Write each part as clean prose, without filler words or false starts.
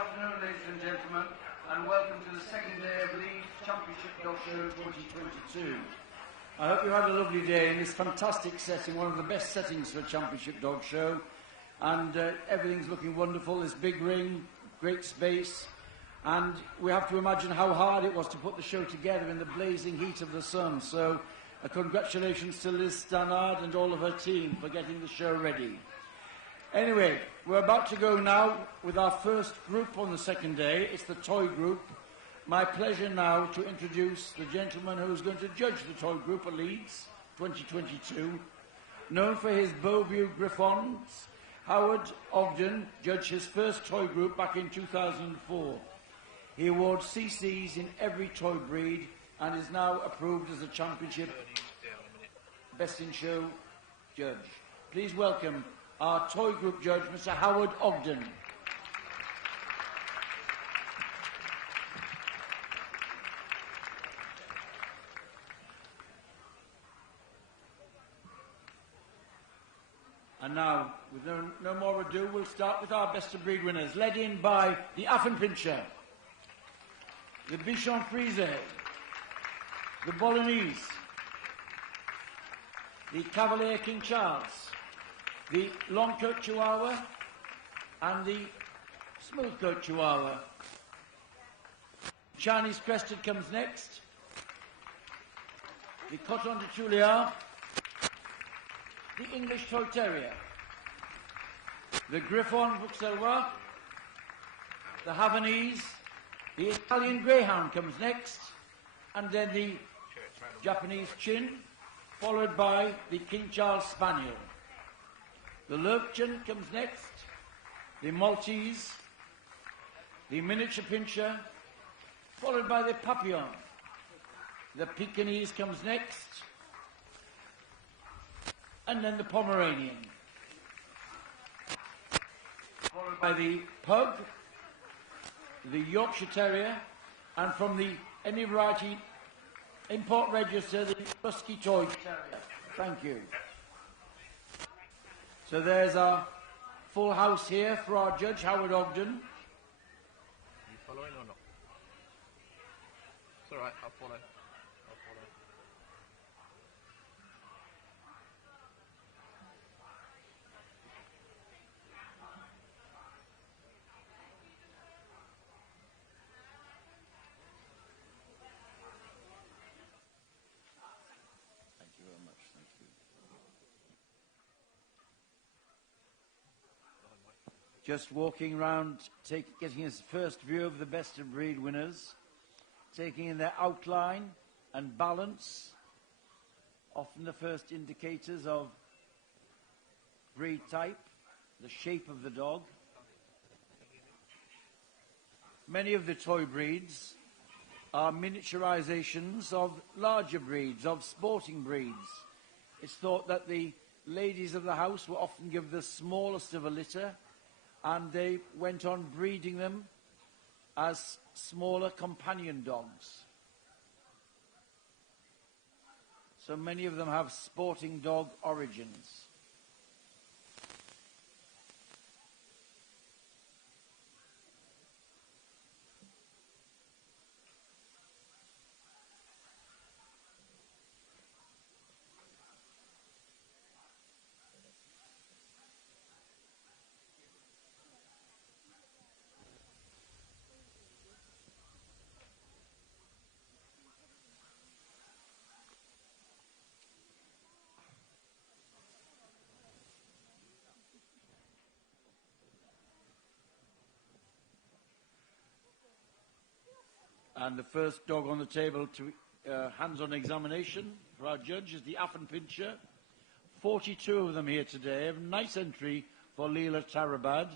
afternoon, ladies and gentlemen, and welcome to the second day of Leeds Championship Dog Show 2022. I hope you had a lovely day in this fantastic setting, one of the best settings for a Championship Dog Show, and everything's looking wonderful. This big ring, great space, and we have to imagine how hard it was to put the show together in the blazing heat of the sun. So congratulations to Liz Stannard and all of her team for getting the show ready. Anyway, we're about to go now with our first group on the second day. It's the toy group. My pleasure now to introduce the gentleman who's going to judge the toy group at Leeds 2022. Known for his Beauview Griffons, Howard Ogden judged his first toy group back in 2004. He awards CCs in every toy breed and is now approved as a championship best in show judge. Please welcome our toy group judge, Mr. Howard Ogden. And now, with no more ado, we'll start with our best of breed winners, led in by the Affenpinscher, the Bichon Frise, the Bolognese, the Cavalier King Charles, the long coat Chihuahua and the smooth coat Chihuahua. Chinese crested comes next. The Coton Detulia, the English Toy Terrier, the Griffon Bruxellois, the Havanese, the Italian Greyhound comes next, and then the Japanese Chin, followed by the King Charles Spaniel. The Lurchen comes next, the Maltese, the Miniature Pinscher, followed by the Papillon. The Pekingese comes next, and then the Pomeranian, followed by the Pug, the Yorkshire Terrier, and from the any variety import register, the Husky Toy Terrier. Thank you. So there's our full house here for our judge, Howard Ogden. Are you following or not? It's all right, I'll follow. Thank you very much. Thank you. Just walking around, getting his first view of the best of breed winners, taking in their outline and balance, often the first indicators of breed type, the shape of the dog. Many of the toy breeds are miniaturizations of larger breeds, of sporting breeds. It's thought that the ladies of the house will often give the smallest of a litter, and they went on breeding them as smaller companion dogs. So many of them have sporting dog origins. And the first dog on the table to hands-on examination for our judge is the Affenpinscher. 42 of them here today. A nice entry for Leela Tarabad.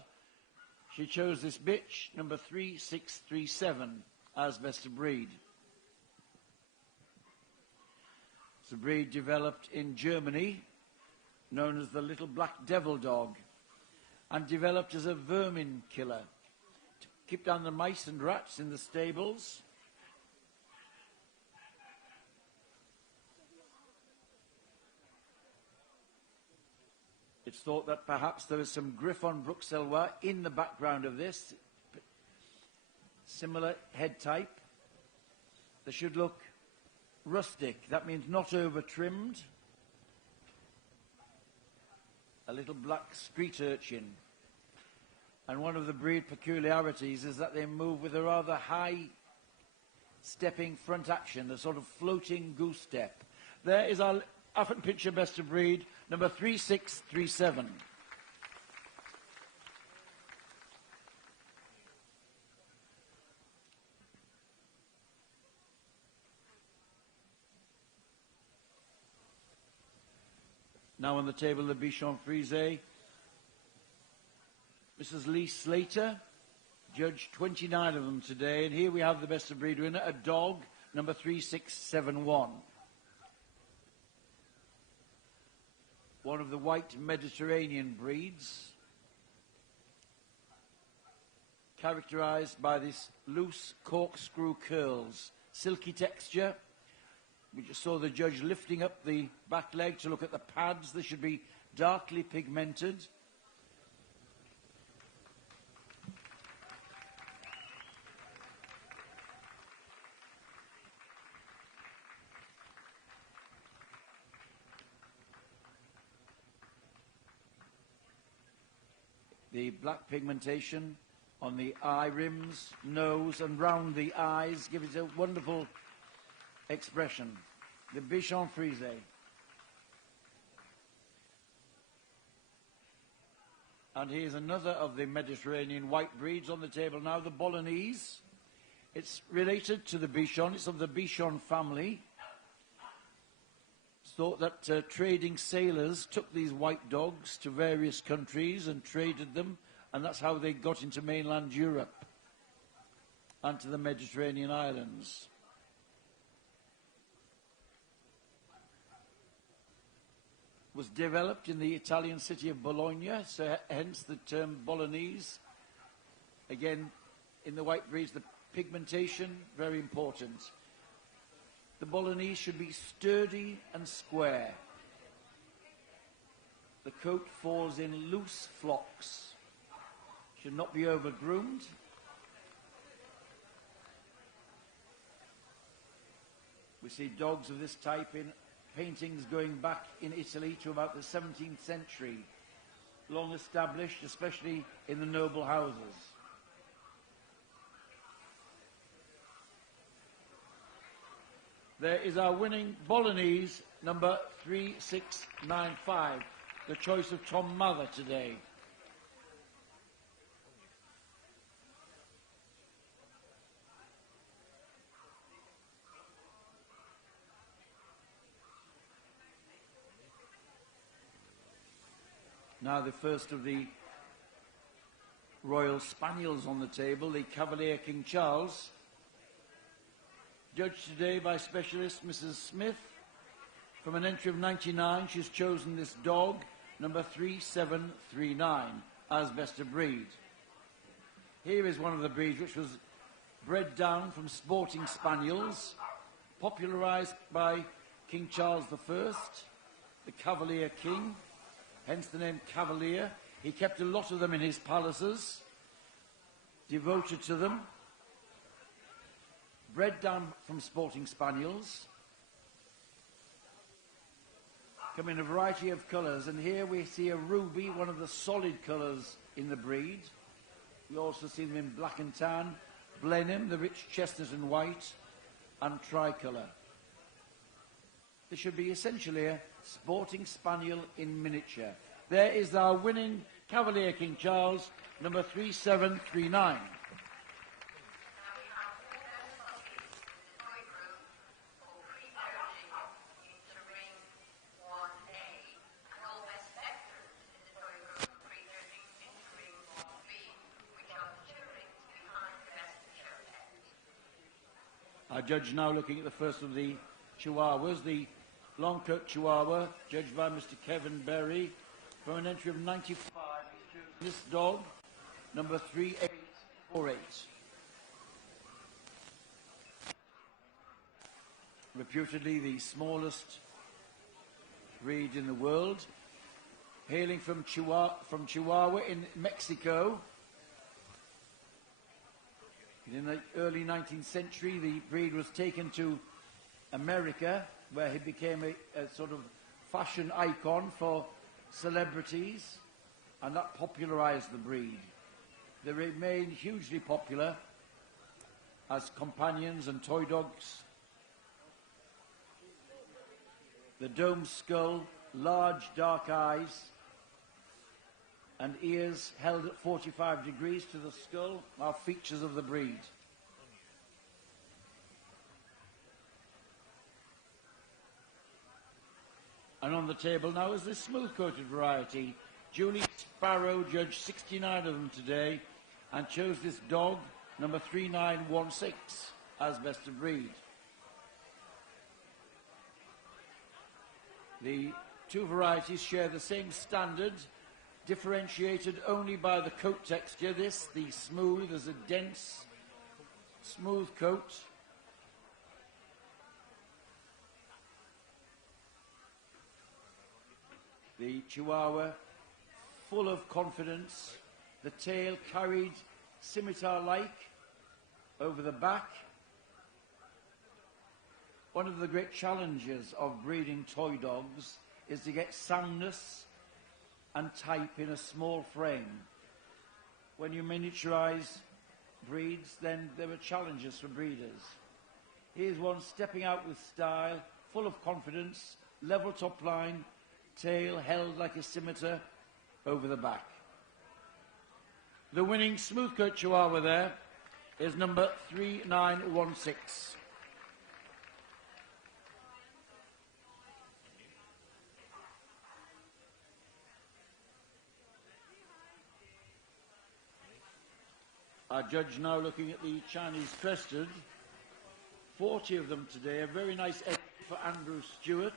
She chose this bitch, number 3637, as best of breed. It's a breed developed in Germany, known as the Little Black Devil Dog, and developed as a vermin killer to keep down the mice and rats in the stables. It's thought that perhaps there is some Griffon Bruxellois in the background of this, similar head type. They should look rustic. That means not over-trimmed. A little black street urchin. And one of the breed peculiarities is that they move with a rather high stepping front action, a sort of floating goose step. There is our Afan Picture Best of Breed, number 3637. Now on the table, the Bichon Frise. Mrs. Lee Slater judged 29 of them today, and here we have the Best of Breed winner, a dog, number 3671. One of the white Mediterranean breeds, characterized by this loose corkscrew curls, silky texture. We just saw the judge lifting up the back leg to look at the pads. They should be darkly pigmented. The black pigmentation on the eye rims, nose, and round the eyes give it a wonderful expression. The Bichon Frise. And here's another of the Mediterranean white breeds on the table now, the Bolognese. It's related to the Bichon. It's of the Bichon family. It's thought that trading sailors took these white dogs to various countries and traded them, and that's how they got into mainland Europe and to the Mediterranean islands. Was developed in the Italian city of Bologna, so hence the term Bolognese. Again, in the white breeds, the pigmentation, very important. The Bolognese should be sturdy and square. The coat falls in loose flocks. Should not be over-groomed. We see dogs of this type in paintings going back in Italy to about the 17th century, long established, especially in the noble houses. There is our winning Bolognese, number 3695, the choice of Tom Mather today. Now the first of the Royal Spaniels on the table, the Cavalier King Charles. Judged today by specialist Mrs. Smith. From an entry of 99, she's chosen this dog, number 3739, as Best of Breed. Here is one of the breeds which was bred down from sporting spaniels, popularized by King Charles I, the Cavalier King, hence the name Cavalier. He kept a lot of them in his palaces, devoted to them, bred down from sporting spaniels, come in a variety of colours, and here we see a ruby, one of the solid colours in the breed. We also see them in black and tan, Blenheim, the rich chestnut and white, and tricolour. This should be essentially a sporting spaniel in miniature. There is our winning Cavalier King Charles, number 3739. Our judge now looking at the first of the Chihuahuas, the long-coat Chihuahua, judged by Mr. Kevin Berry, from an entry of 95. This dog, number 3848. Reputedly the smallest breed in the world, hailing from Chihuahua in Mexico. In the early 19th century, the breed was taken to America, where he became a sort of fashion icon for celebrities, and that popularized the breed. They remain hugely popular as companions and toy dogs. The domed skull, large dark eyes, and ears held at 45 degrees to the skull are features of the breed. And on the table now is the smooth-coated variety. Julie Sparrow judged 69 of them today and chose this dog, number 3916, as best of breed. The two varieties share the same standard, differentiated only by the coat texture. This, the smooth, is a dense, smooth coat. The Chihuahua, full of confidence, the tail carried scimitar-like over the back. One of the great challenges of breeding toy dogs is to get soundness and type in a small frame. When you miniaturize breeds, then there are challenges for breeders. Here's one stepping out with style, full of confidence, level top line, tail held like a scimitar over the back. The winning smooth-coat Chihuahua there is number 3916. Our judge now looking at the Chinese crested. 40 of them today. A very nice egg for Andrew Stewart.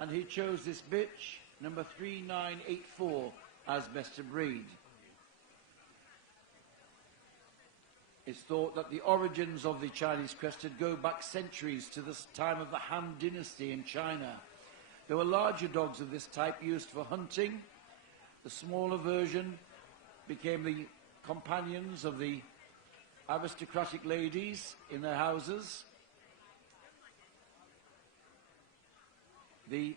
And he chose this bitch, number 3984, as best of breed. It's thought that the origins of the Chinese crested go back centuries to the time of the Han Dynasty in China. There were larger dogs of this type used for hunting. The smaller version became the companions of the aristocratic ladies in their houses. The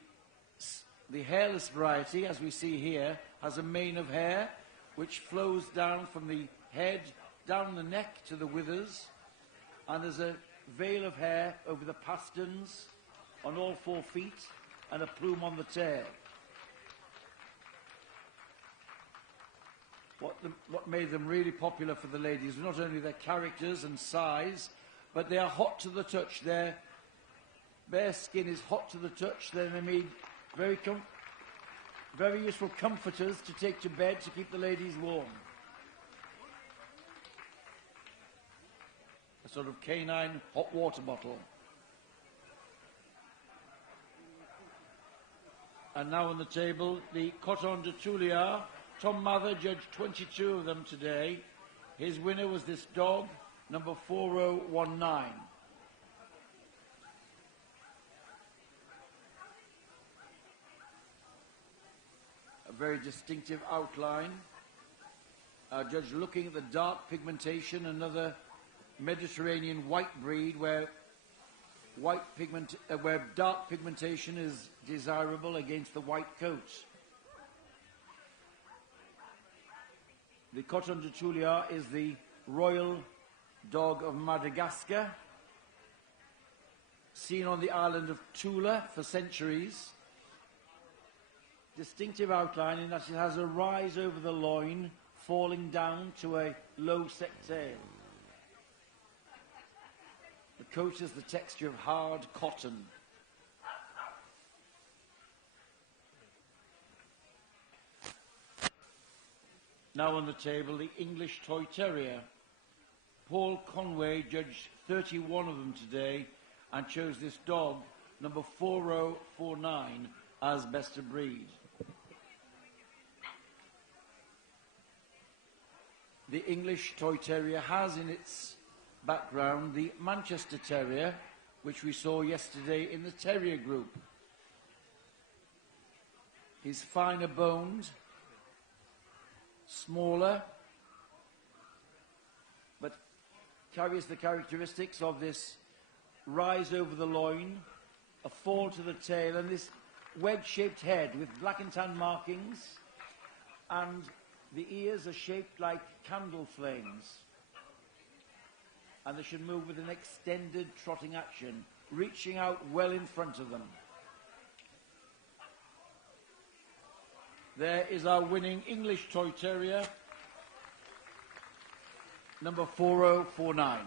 hairless variety, as we see here, has a mane of hair which flows down from the head, down the neck to the withers, and there's a veil of hair over the pasterns on all 4 feet and a plume on the tail. What made them really popular for the ladies was not only their characters and size, but they are hot to the touch. Their bare skin is hot to the touch. Then they made very useful comforters to take to bed to keep the ladies warm. A sort of canine hot water bottle. And now on the table, the Coton Detulia. Tom Mather judged 22 of them today. His winner was this dog, number 4019. A very distinctive outline. Our judge looking at the dark pigmentation, another Mediterranean white breed where dark pigmentation is desirable against the white coat. The Coton Detulia is the royal dog of Madagascar, seen on the island of Tula for centuries. Distinctive outline in that it has a rise over the loin, falling down to a low set tail. The coat has the texture of hard cotton. Now on the table, the English Toy Terrier. Paul Conway judged 31 of them today and chose this dog, number 4049, as best of breed. The English Toy Terrier has in its background the Manchester Terrier, which we saw yesterday in the Terrier group. He's finer boned, smaller, but carries the characteristics of this rise over the loin, a fall to the tail, and this wedge-shaped head with black and tan markings, and the ears are shaped like candle flames. And they should move with an extended trotting action, reaching out well in front of them. There is our winning English Toy Terrier, number 4049.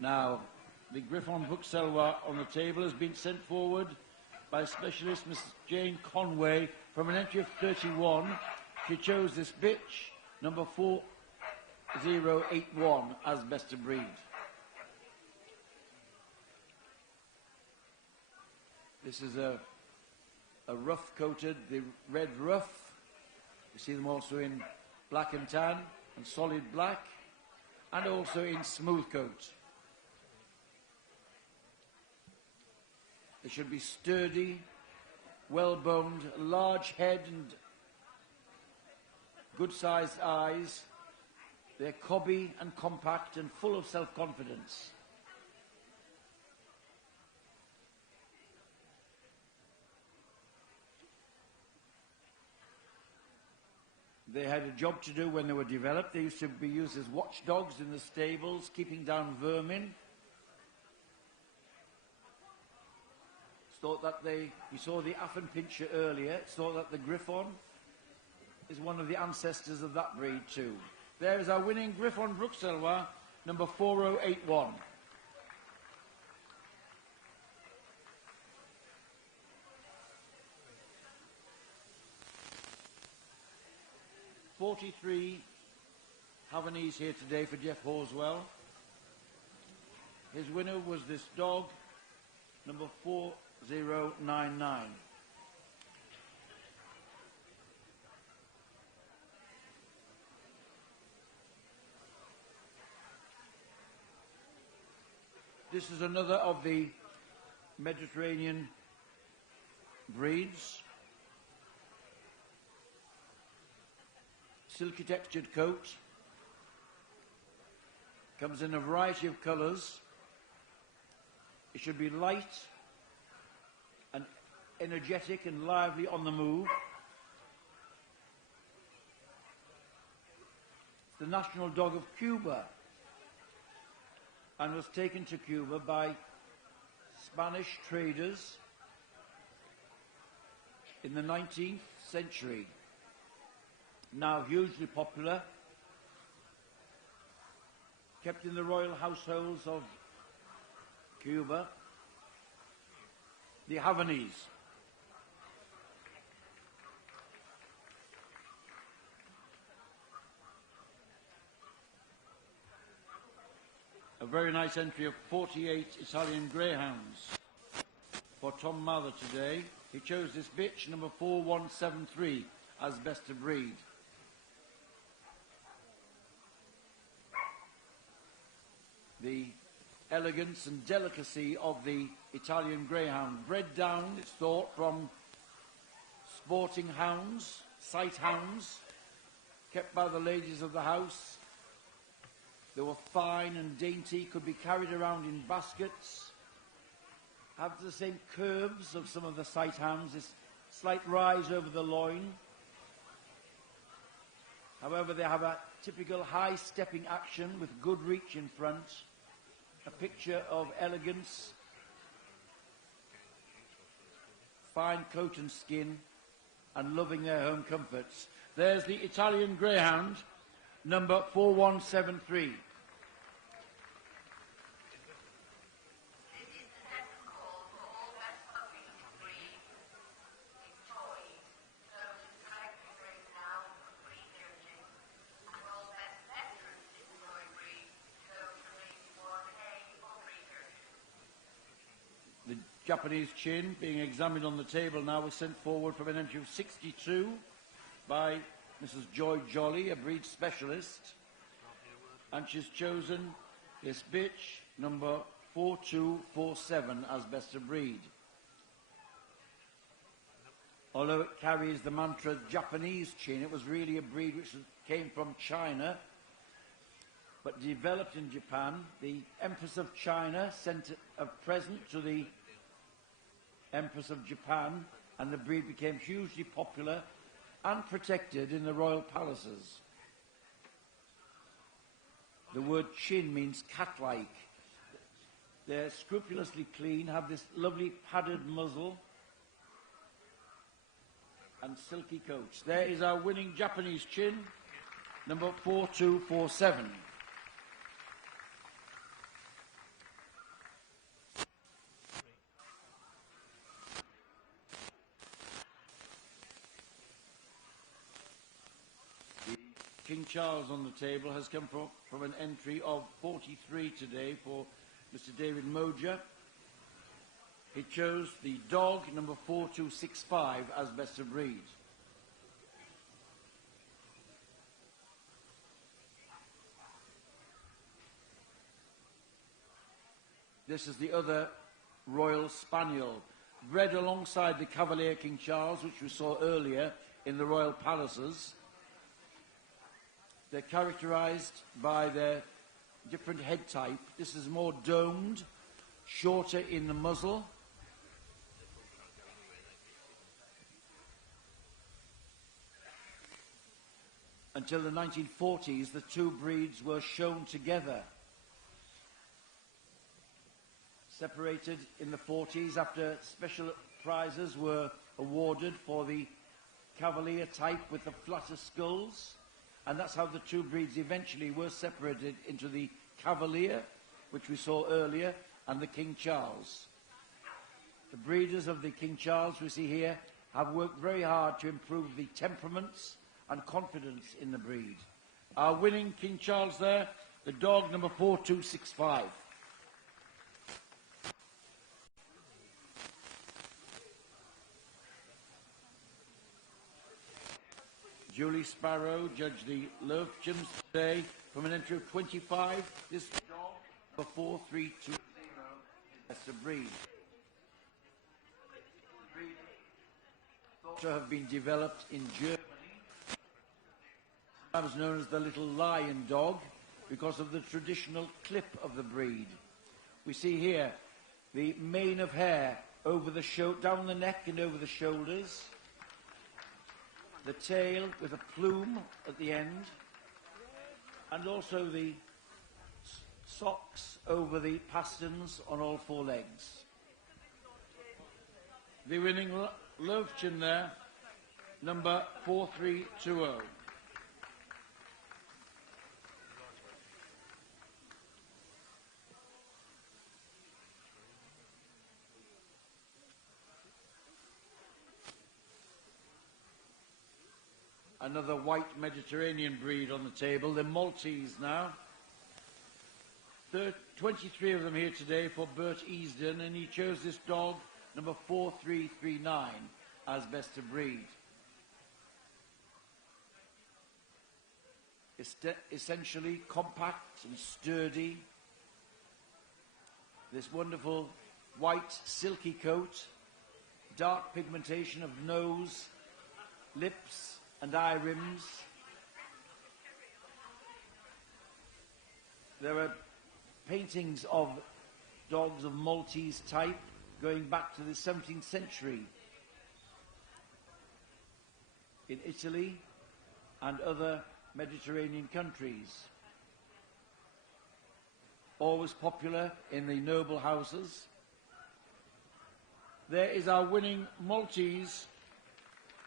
Now, the Griffon Bruxellois on the table has been sent forward by specialist Mrs. Jane Conway from an entry of 31. She chose this bitch, number 4081, as best of breed. This is a rough-coated, the red ruff. You see them also in black and tan and solid black, and also in smooth coat. They should be sturdy, well-boned, large head and good-sized eyes. They're cobby and compact and full of self-confidence. They had a job to do when they were developed. They used to be used as watchdogs in the stables, keeping down vermin. Thought that we saw the Affenpinscher earlier. It's thought that the Griffon is one of the ancestors of that breed too. There is our winning Griffon Bruxellois, number 4081. $43 Havanese here today for Jeff Horswell. His winner was this dog, number 4099. This is another of the Mediterranean breeds. Silky textured coat. Comes in a variety of colours. It should be light and energetic and lively on the move. It's the national dog of Cuba and was taken to Cuba by Spanish traders in the 19th century. Now hugely popular, kept in the royal households of Cuba, the Havanese. A very nice entry of 48 Italian Greyhounds for Tom Mather today. He chose this bitch, number 4173, as best of breed. The elegance and delicacy of the Italian Greyhound, bred down, it's thought, from sporting hounds, sight hounds, kept by the ladies of the house. They were fine and dainty, could be carried around in baskets, have the same curves of some of the sight hounds, this slight rise over the loin. However, they have a typical high stepping action with good reach in front, a picture of elegance, fine coat and skin, and loving their home comforts. There's the Italian Greyhound, number 4173. Japanese chin being examined on the table now was sent forward from an entry of 62 by Mrs. Joy Jolly, a breed specialist, and she's chosen this bitch, number 4247, as best of breed. Although it carries the mantra Japanese chin, it was really a breed which came from China, but developed in Japan. The Empress of China sent a present to the Empress of Japan, and the breed became hugely popular and protected in the royal palaces. The word chin means cat-like. They're scrupulously clean, have this lovely padded muzzle and silky coats. There is our winning Japanese chin, number 4247. King Charles on the table has come from an entry of 43 today for Mr. David Moja. He chose the dog number 4265 as best of breed. This is the other Royal Spaniel, bred alongside the Cavalier King Charles, which we saw earlier in the royal palaces. They're characterized by their different head type. This is more domed, shorter in the muzzle. Until the 1940s, the two breeds were shown together. Separated in the 40s after special prizes were awarded for the Cavalier type with the flatter skulls. And that's how the two breeds eventually were separated into the Cavalier, which we saw earlier, and the King Charles. The breeders of the King Charles we see here have worked very hard to improve the temperaments and confidence in the breed. Our winning King Charles there, the dog number 4265. Julie Sparrow judged the Love Chimps today from an entry of 25. This dog for 4320. That's a breed. The breed thought to have been developed in Germany. Sometimes known as the little lion dog because of the traditional clip of the breed. We see here the mane of hair over the down the neck and over the shoulders. The tail with a plume at the end, and also the socks over the pasterns on all four legs. The winning Love Chin there, number 4320. Another white Mediterranean breed on the table, the Maltese now. 23 of them here today for Bert Easton, and he chose this dog, number 4339, as best of breed. Essentially compact and sturdy. This wonderful white silky coat, dark pigmentation of nose, lips, and eye rims. There are paintings of dogs of Maltese type going back to the 17th century in Italy and other Mediterranean countries. Always popular in the noble houses. There is our winning Maltese,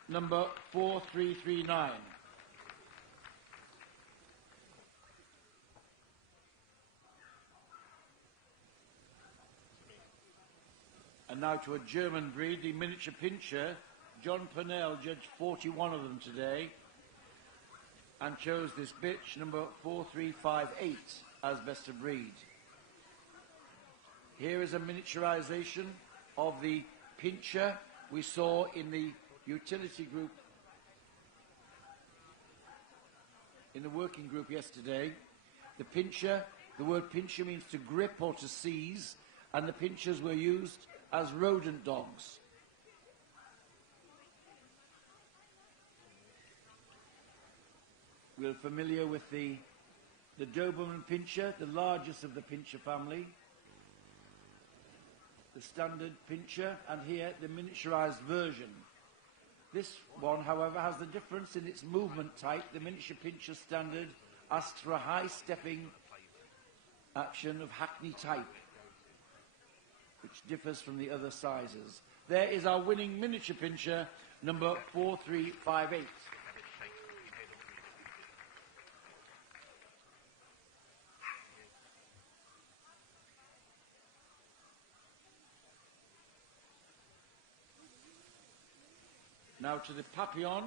number 4339. And now to a German breed, the miniature pincher. John Purnell judged 41 of them today and chose this bitch, number 4358, as best of breed. Here is a miniaturization of the pincher we saw in the utility group, in the working group yesterday. The pincher, the word pincher means to grip or to seize, and the pinchers were used as rodent dogs. We're familiar with the Doberman Pinscher, the largest of the Pinscher family, the standard Pinscher, and here the miniaturized version. This one, however, has the difference in its movement type. The miniature Pinscher standard asks for a high stepping action of Hackney type, which differs from the other sizes. There is our winning miniature Pinscher, number 4358. Now to the Papillon.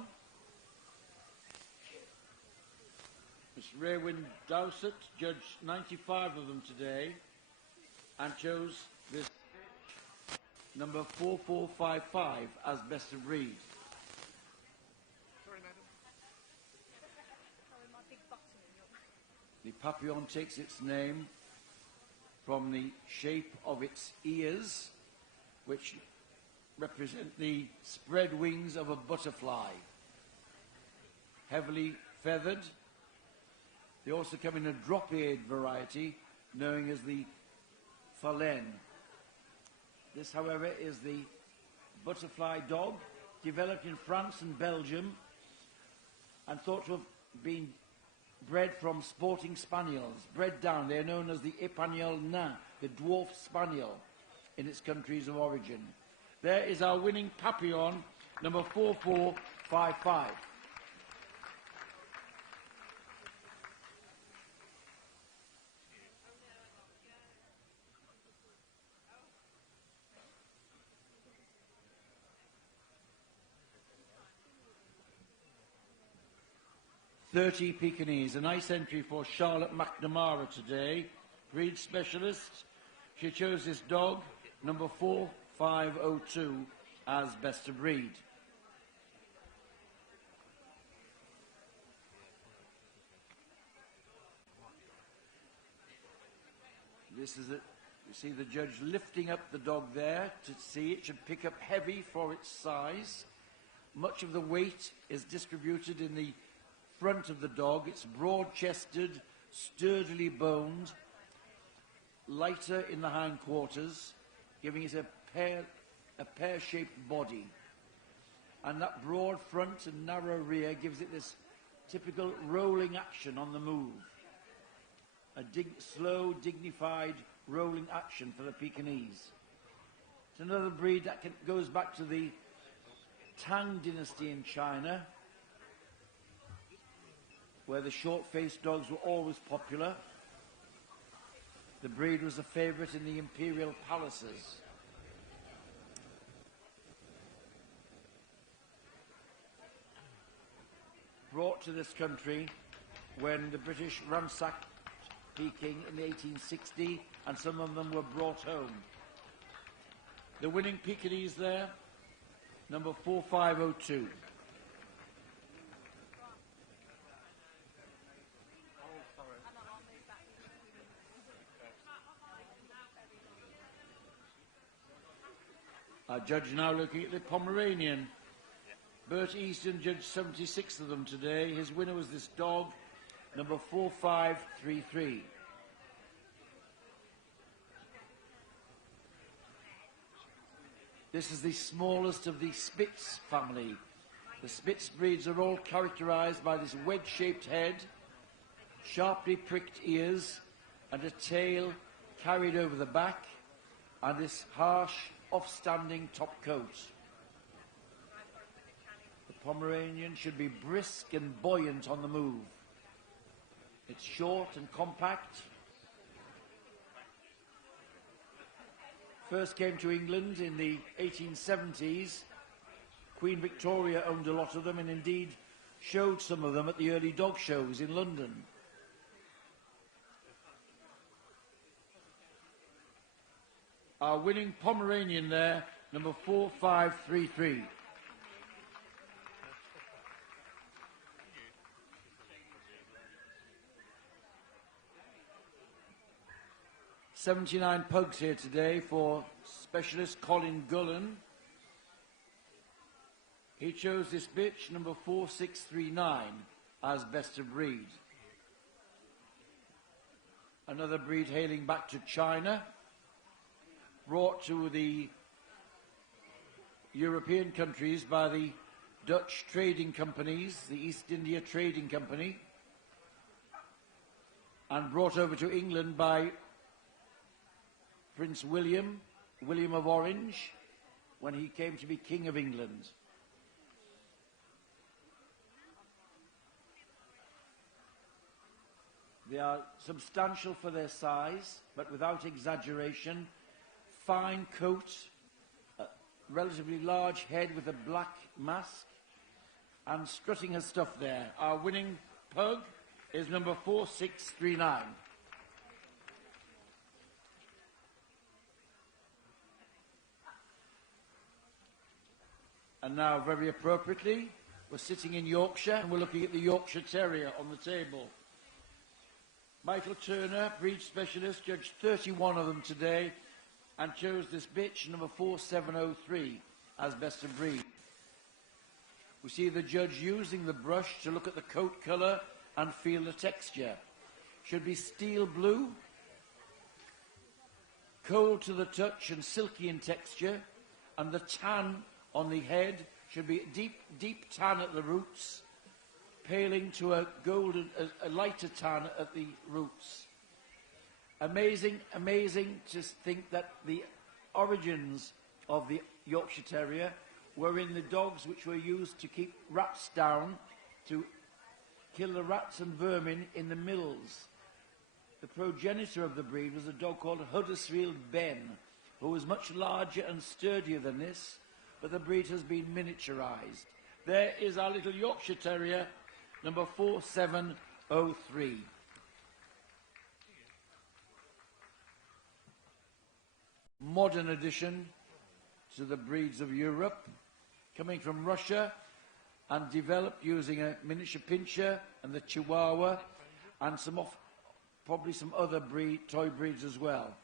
Miss Raywin Dowsett judged 95 of them today and chose this number 4455 as best of breed. Sorry, madam. The Papillon takes its name from the shape of its ears, which represent the spread wings of a butterfly. Heavily feathered. They also come in a drop-eared variety, known as the Falene. This, however, is the butterfly dog, developed in France and Belgium, and thought to have been bred from sporting spaniels. Bred down, they are known as the Espagnol nain, the dwarf spaniel, in its countries of origin. There is our winning Papillon, number 4455. $30 Pekingese, a nice entry for Charlotte McNamara today, breed specialist. She chose this dog, number 4502, as best of breed. This is it. You see the judge lifting up the dog there to see it should pick up heavy for its size. Much of the weight is distributed in the front of the dog. It's broad-chested, sturdily boned, lighter in the hindquarters, giving it a pear-shaped body. And that broad front and narrow rear gives it this typical rolling action on the move. A slow, dignified rolling action for the Pekingese. It's another breed that goes back to the Tang dynasty in China, where the short-faced dogs were always popular. The breed was a favourite in the imperial palaces. Brought to this country when the British ransacked Peking in 1860, and some of them were brought home. The winning Pekingese there, number 4502. Our judge now looking at the Pomeranian. Bert Easton judged 76 of them today. His winner was this dog, number 4533. This is the smallest of the Spitz family. The Spitz breeds are all characterized by this wedge-shaped head, sharply pricked ears, and a tail carried over the back, and this harsh, off-standing top coat. The Pomeranian should be brisk and buoyant on the move. It's short and compact. First came to England in the 1870s. Queen Victoria owned a lot of them and indeed showed some of them at the early dog shows in London. Our winning Pomeranian there, number 4533. $79 pugs here today for specialist Colin Gullen. He chose this bitch, number 4639. as best of breed. Another breed hailing back to China, brought to the European countries by the Dutch trading companies, the East India Trading Company, and brought over to England by Prince William of Orange, when he came to be King of England. They are substantial for their size, but without exaggeration. Fine coat, a relatively large head with a black mask, and strutting her stuff there. Our winning pug is number 4639. And now, very appropriately, we're sitting in Yorkshire and we're looking at the Yorkshire Terrier on the table. Michael Turner, breed specialist, judged 31 of them today and chose this bitch, number 4703, as best of breed. We see the judge using the brush to look at the coat colour and feel the texture. Should be steel blue, cold to the touch and silky in texture, and the tan on the head should be deep tan at the roots, paling to a golden, a lighter tan at the roots. Amazing to think that the origins of the Yorkshire Terrier were in the dogs which were used to keep rats down, to kill the rats and vermin in the mills. The progenitor of the breed was a dog called Huddersfield Ben, who was much larger and sturdier than this, but the breed has been miniaturized. There is our little Yorkshire Terrier, number 4703. Modern addition to the breeds of Europe, coming from Russia and developed using a miniature pinscher and the Chihuahua and probably some other toy breeds as well.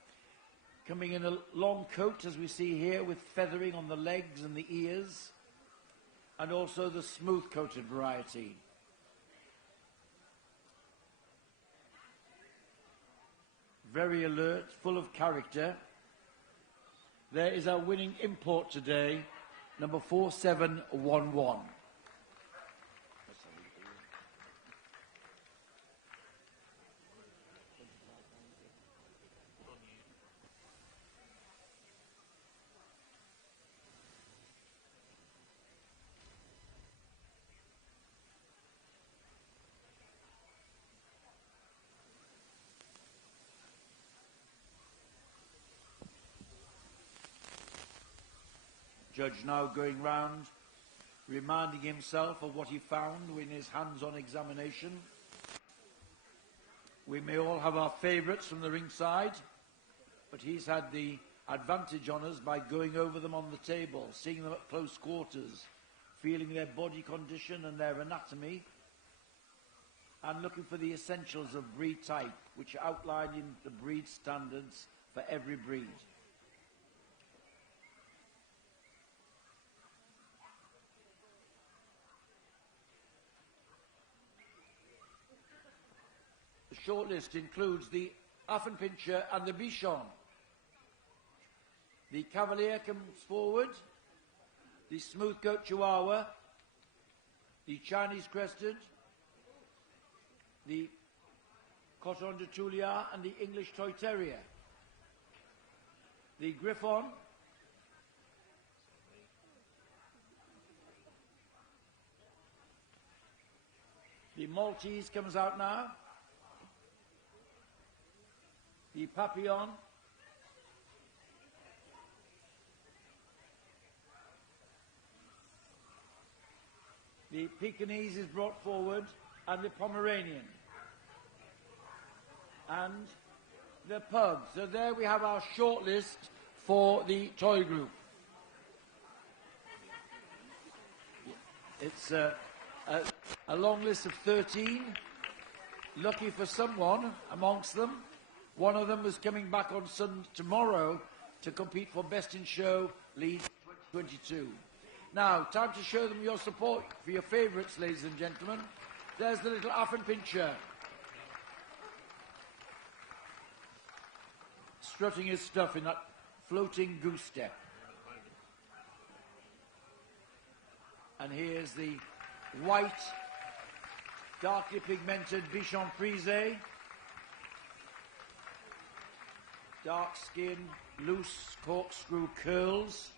Coming in a long coat, as we see here, with feathering on the legs and the ears, and also the smooth-coated variety. Very alert, full of character. There is our winning import today, number 4711. Judge now going round, reminding himself of what he found in his hands-on examination. We may all have our favourites from the ringside, but he's had the advantage on us by going over them on the table, seeing them at close quarters, feeling their body condition and their anatomy, and looking for the essentials of breed type, which are outlined in the breed standards for every breed. The shortlist includes the Affenpinscher and the Bichon. The Cavalier comes forward, the smooth-coat Chihuahua, the Chinese Crested, the Coton Detulia and the English Toy Terrier, the Griffon, the Maltese comes out now, the Papillon, the Pekingese is brought forward, and the Pomeranian, and the Pug. So there we have our shortlist for the toy group. It's a long list of 13. Lucky for someone amongst them, one of them is coming back on tomorrow to compete for Best in Show Leeds 2022. Now, time to show them your support for your favourites, ladies and gentlemen. There's the little Affenpinscher. Strutting his stuff in that floating goose step. And here's the white, darkly pigmented Bichon Frise. Dark skin, loose corkscrew curls.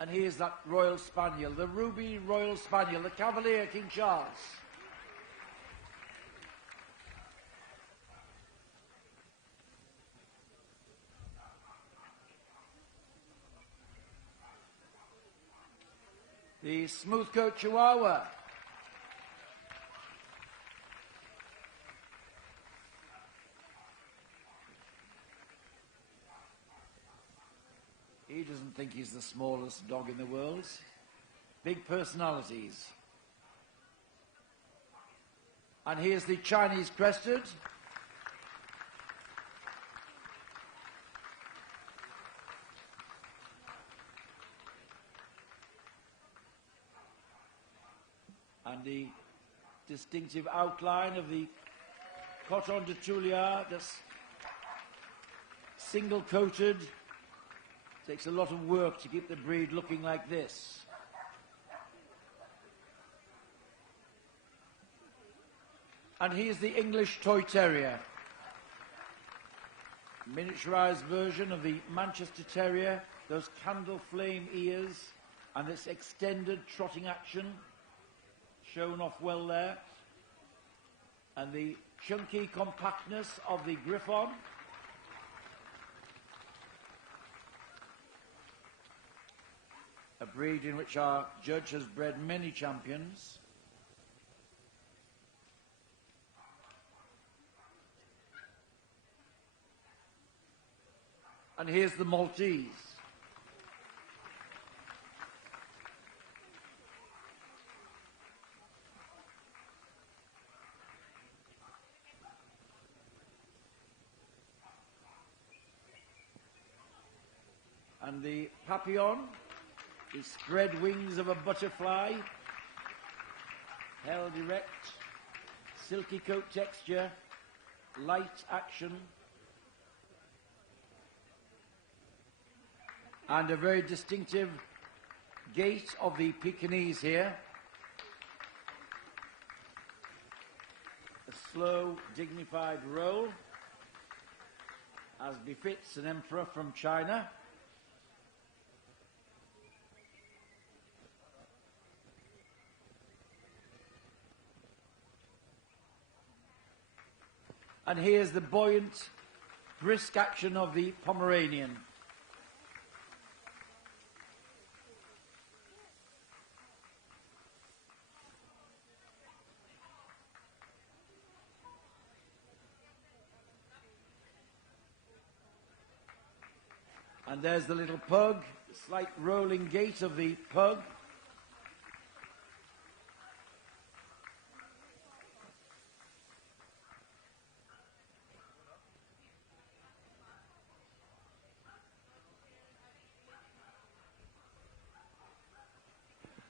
And here's that Royal Spaniel, the Ruby Royal Spaniel, the Cavalier King Charles. The Smoothcoat Chihuahua. He doesn't think he's the smallest dog in the world. Big personalities. And here's the Chinese Crested. And the distinctive outline of the Coton Detulia, that's single-coated. Takes a lot of work to keep the breed looking like this. And here's the English Toy Terrier. Miniaturized version of the Manchester Terrier, those candle flame ears and this extended trotting action shown off well there. And the chunky compactness of the Griffon. A breed in which our judge has bred many champions. And here's the Maltese. And the Papillon. The spread wings of a butterfly, held erect, silky coat texture, light action, and a very distinctive gait of the Pekingese here. A slow, dignified roll, as befits an emperor from China. And here's the buoyant, brisk action of the Pomeranian. And there's the little pug, the slight rolling gait of the pug.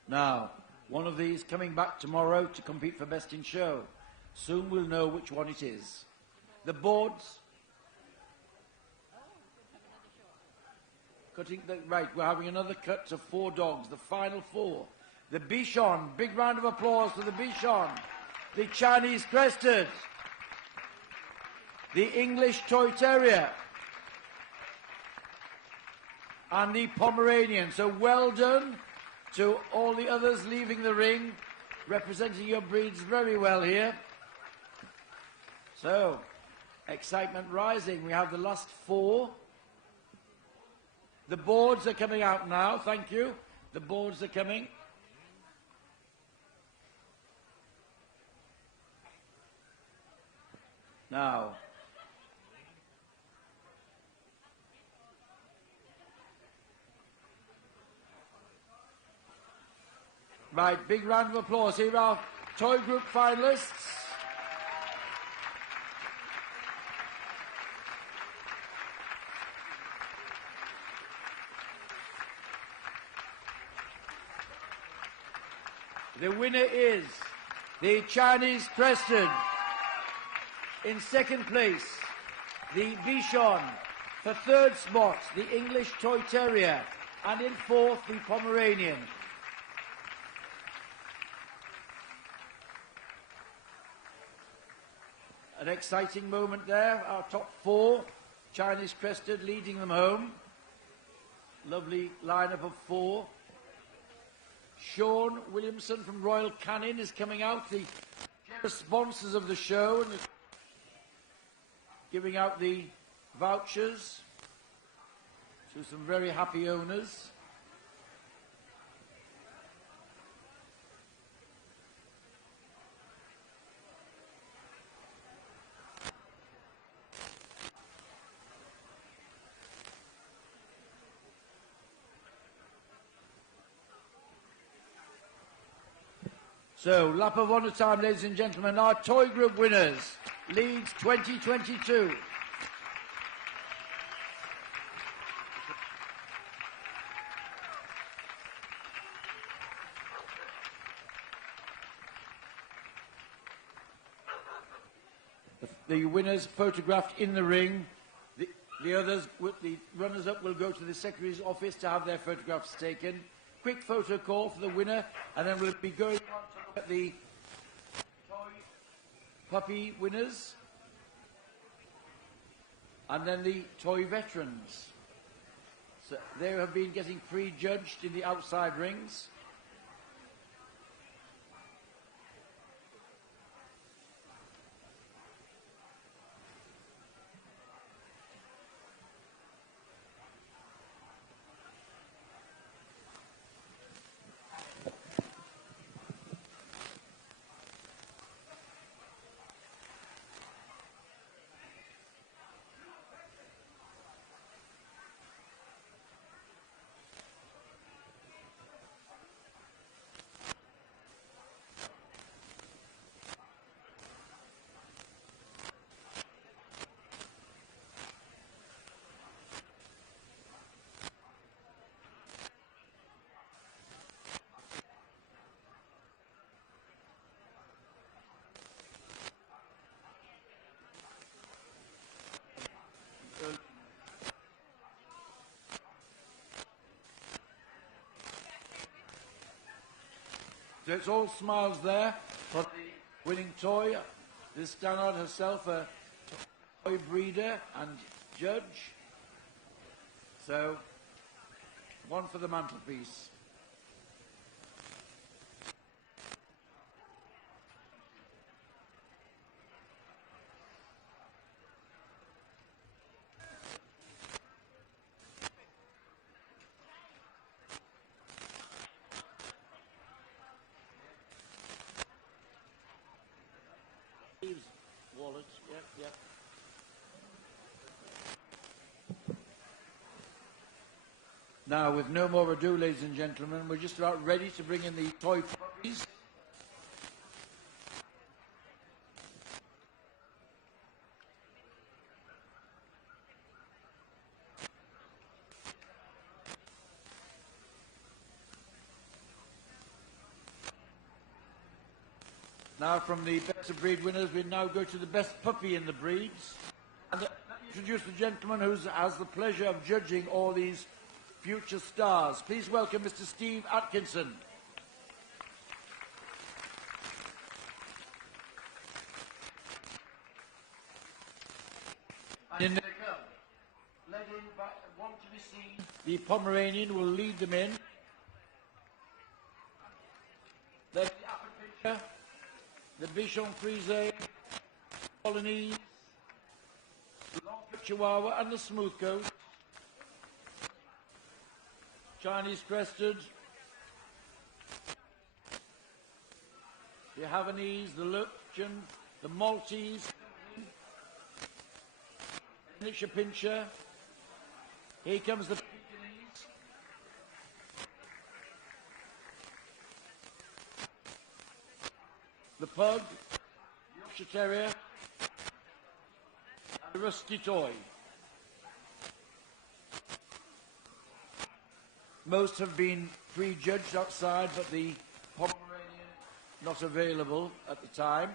Now, one of these coming back tomorrow to compete for Best in Show. Soon we'll know which one it is. The boards. Right, we're having another cut to 4 dogs, the final 4. The Bichon, big round of applause for the Bichon. The Chinese Crested. The English Toy Terrier. And the Pomeranian. So well done to all the others leaving the ring, representing your breeds very well here. So, excitement rising. We have the last 4. The boards are coming out now, thank you. The boards are coming. Now, right, big round of applause. Here are our Toy Group finalists. The winner is the Chinese Crested. In second place, the Bichon. For third spot, the English Toy Terrier. And in fourth, the Pomeranian. An exciting moment there. Our top four, Chinese Crested leading them home. Lovely lineup of four. Sean Williamson from Royal Canin is coming out, the sponsors of the show, and giving out the vouchers to some very happy owners. So, lap of honour time, ladies and gentlemen. Our toy group winners, Leeds 2022. The winners photographed in the ring. The others, the runners-up, will go to the Secretary's office to have their photographs taken. Quick photo call for the winner, and then we'll be going on to look at the toy puppy winners, and then the toy veterans. So they have been getting prejudged in the outside rings. So it's all smiles there for the winning toy. This Stannard herself, a toy breeder and judge. So, one for the mantelpiece. Wallet, yep. Now, with no more ado, ladies and gentlemen, we're just about ready to bring in the toy puppies. Now, from the best of breed winners, we now go to the best puppy in the breeds. And let me introduce the gentleman who has the pleasure of judging all these future stars. Please welcome Mr. Steve Atkinson. And in led in by one to be seen, the Pomeranian will lead them in. Then the upper pitcher, the Bichon Frise, Polonese, the long Chihuahua and the smooth coat, Chinese Crested, the Havanese, the Lurchin, the Maltese, the Pincher. Here comes the Pekingese, the Pug, Yorkshire Terrier, and the Rusty Toy. Most have been prejudged outside, but the Pomeranian, not available at the time.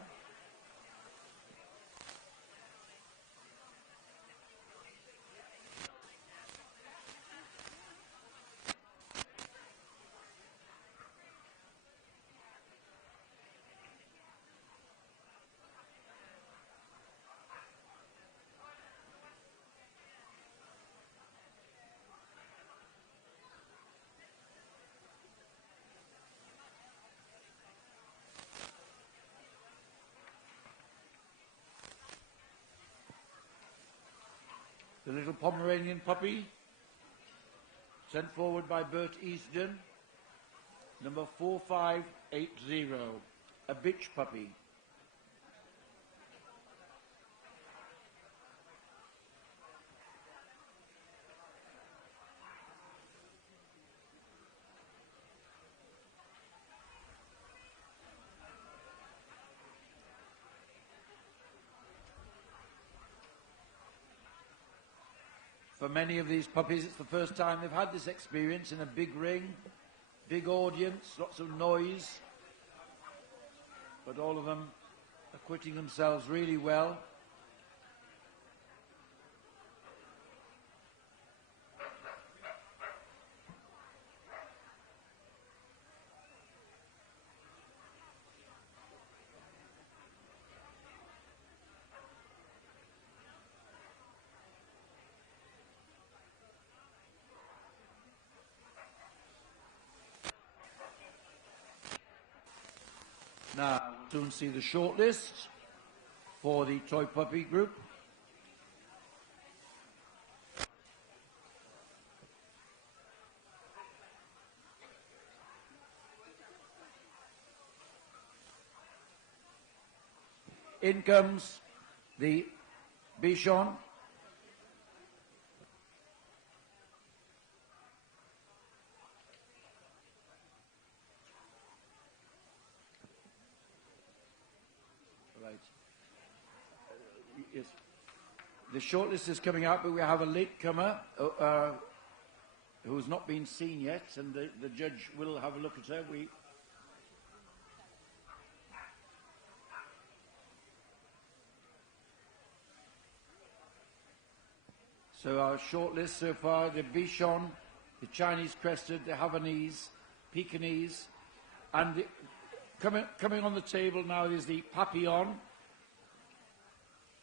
The little Pomeranian puppy, sent forward by Bert Easton, number 4580, a bitch puppy. For many of these puppies, it's the first time they've had this experience in a big ring, big audience, lots of noise. But all of them acquitting themselves really well. Now, we'll soon see the shortlist for the toy puppy group. In comes the Bichon. Yes. The shortlist is coming out, but we have a latecomer who has not been seen yet, and the judge will have a look at her. So our shortlist so far: the Bichon, the Chinese crested, the Havanese, Pekingese, and coming on the table now is the Papillon.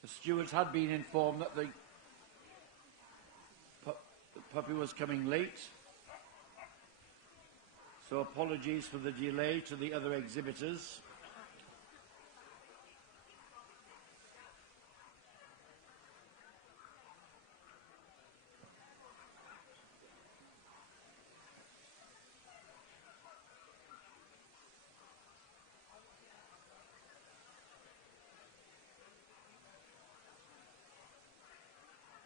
The stewards had been informed that the puppy was coming late, so apologies for the delay to the other exhibitors.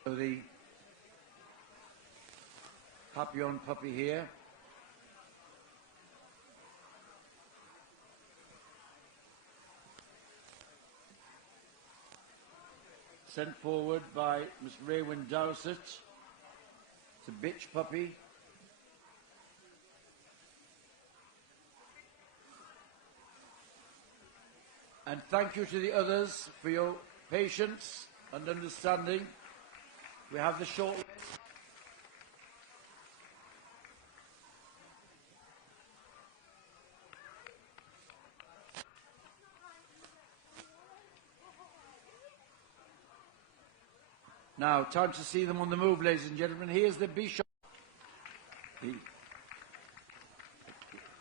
So the Papillon puppy here. Sent forward by Miss Raywin Dowsett. It's a bitch puppy. And thank you to the others for your patience and understanding. We have the short list. Now, time to see them on the move, ladies and gentlemen. Here's the Bichon.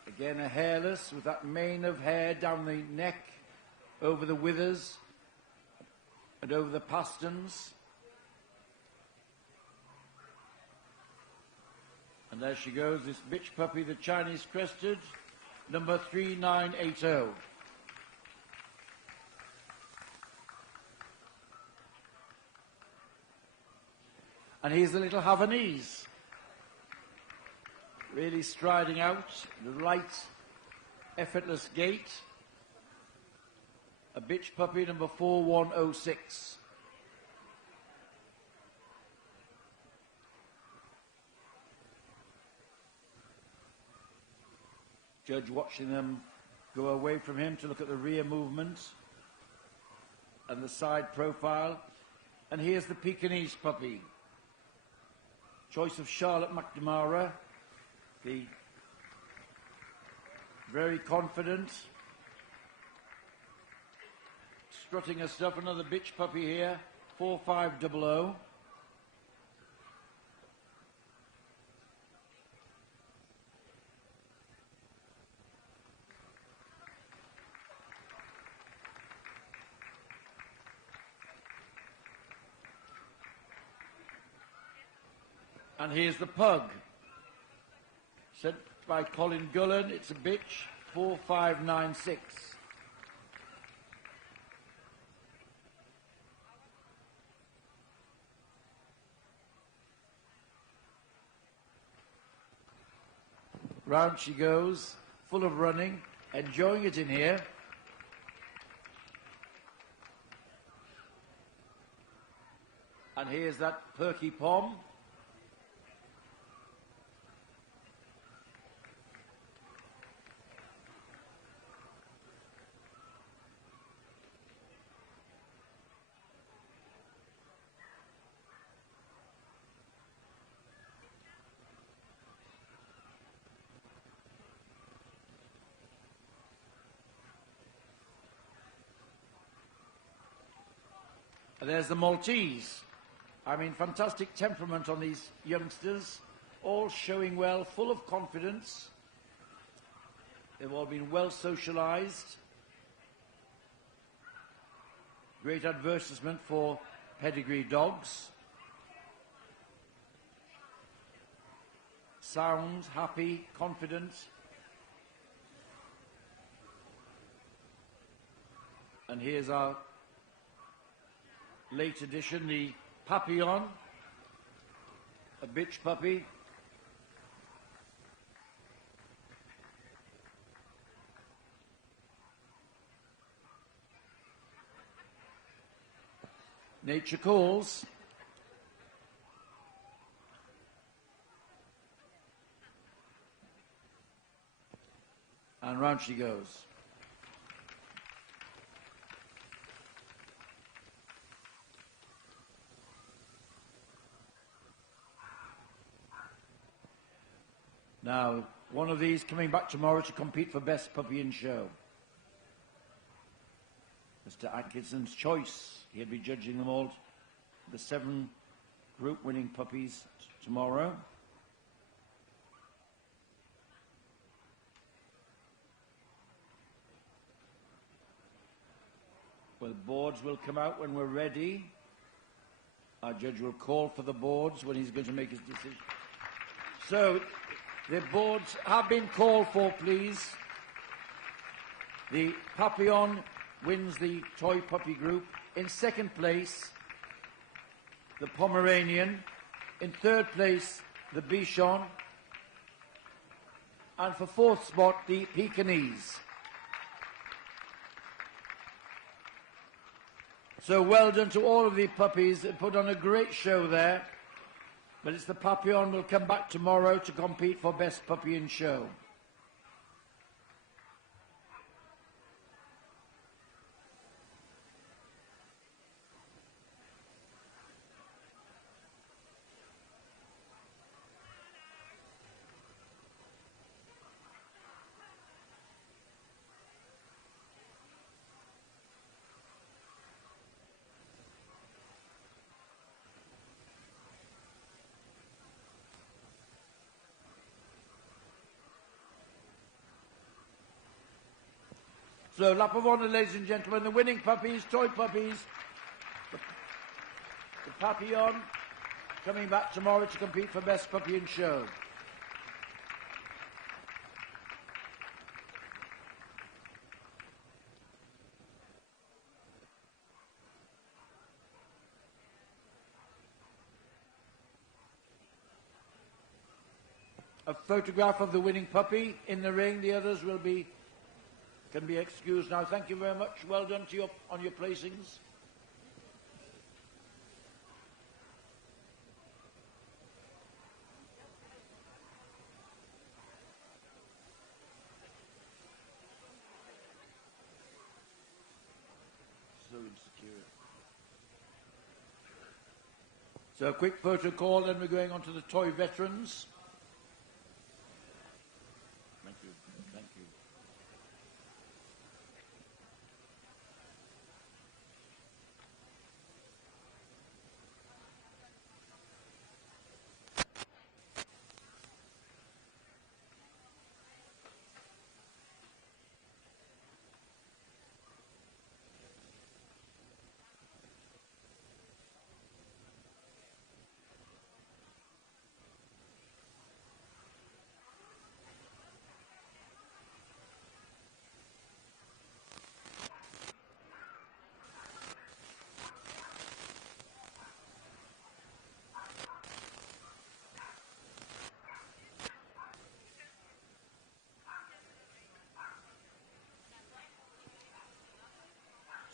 Again, a hairless with that mane of hair down the neck, over the withers, and over the pasterns. And there she goes, this bitch puppy, the Chinese crested, number 3980. And here's the little Havanese, really striding out, the light, effortless gait. A bitch puppy, number 4106. Judge watching them go away from him to look at the rear movement and the side profile. And here's the Pekingese puppy. Choice of Charlotte McNamara, the very confident, strutting her stuff. Another bitch puppy here, 4500. And here's the pug, sent by Colin Gullen. It's a bitch, 4596. Round she goes, full of running, enjoying it in here. And here's that perky pom. And there's the Maltese. I mean, fantastic temperament on these youngsters, all showing well, full of confidence. They've all been well socialized. Great advertisement for pedigree dogs. Sound, happy, confident. And here's our late edition, the Papillon, a bitch puppy. Nature calls. And round she goes. Now, one of these coming back tomorrow to compete for Best Puppy in Show. Mr. Atkinson's choice. He'll be judging them all, the 7 group winning puppies tomorrow. Well, boards will come out when we're ready. Our judge will call for the boards when he's going to make his decision. So, the boards have been called for, please. The Papillon wins the toy puppy group. In second place, the Pomeranian. In third place, the Bichon. And for fourth spot, the Pekingese. So well done to all of the puppies that put on a great show there. But it's the Papillon will come back tomorrow to compete for Best Puppy in Show. So, lap of honour, ladies and gentlemen, the winning puppies, toy puppies, the Papillon, coming back tomorrow to compete for Best Puppy in Show. A photograph of the winning puppy in the ring. The others can be excused now. Thank you very much. Well done to you on your placings. him secure. So a quick photo call, then we're going on to the toy veterans. Thank you. Thank you.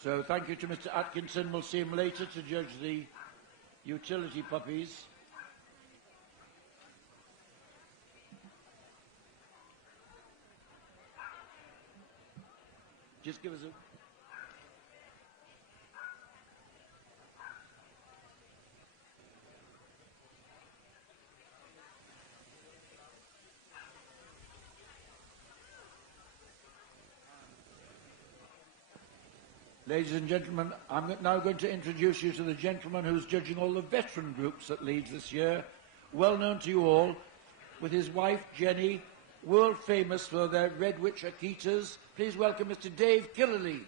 So thank you to Mr. Atkinson. We'll see him later to judge the utility puppies. Just give us a... Ladies and gentlemen, I'm now going to introduce you to the gentleman who's judging all the veteran groups at Leeds this year, well known to you all, with his wife Jenny, world famous for their Red Witch Akitas. Please welcome Mr. Dave Killerley.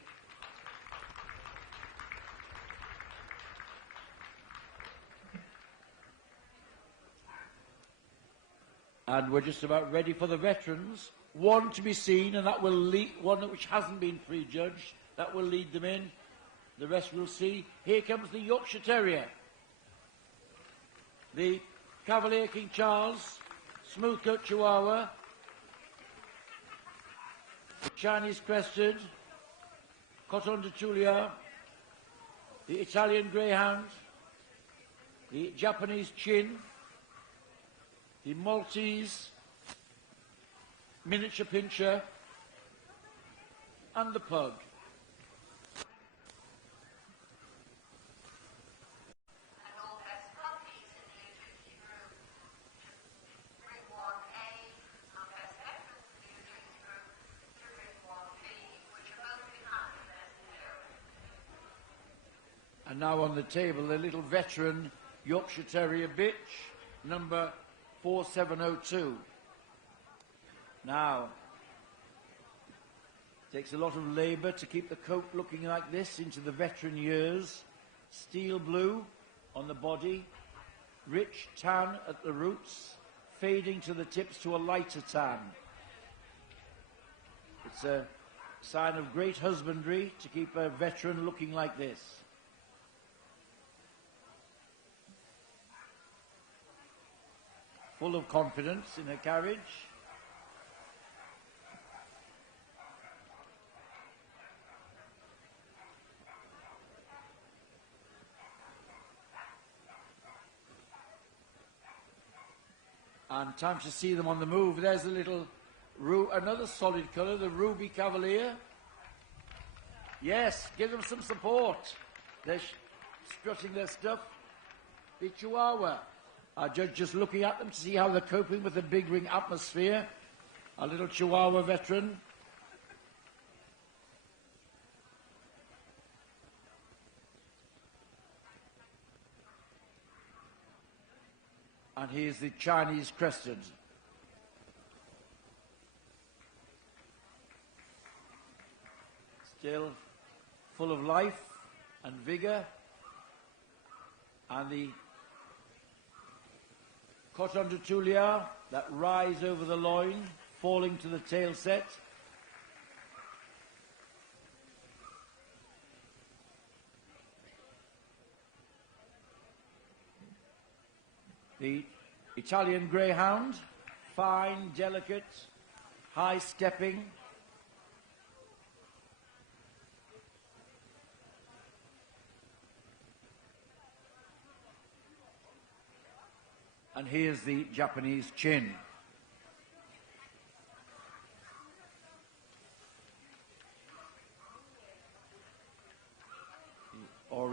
And we're just about ready for the veterans. One to be seen, and that will lead, one which hasn't been prejudged. That will lead them in. The rest we'll see. Here comes the Yorkshire Terrier. The Cavalier King Charles, Smooth Coat Chihuahua, the Chinese Crested, Coton Detulia, the Italian Greyhound, the Japanese Chin, the Maltese, Miniature Pinscher, and the Pug. And now on the table, the little veteran Yorkshire Terrier bitch, number 4702. Now, takes a lot of labour to keep the coat looking like this into the veteran years. Steel blue on the body, rich tan at the roots, fading to the tips to a lighter tan. It's a sign of great husbandry to keep a veteran looking like this. Full of confidence in her carriage. And time to see them on the move. There's a little, another solid colour, the Ruby Cavalier. Yes, give them some support. They're strutting their stuff. The Chihuahua. Our judge just looking at them to see how they're coping with the big ring atmosphere. Our little Chihuahua veteran. And here's the Chinese Crested. Still full of life and vigour. And the Coton Detulia that rise over the loin, falling to the tail set. The Italian Greyhound, fine, delicate, high stepping. And here's the Japanese Chin.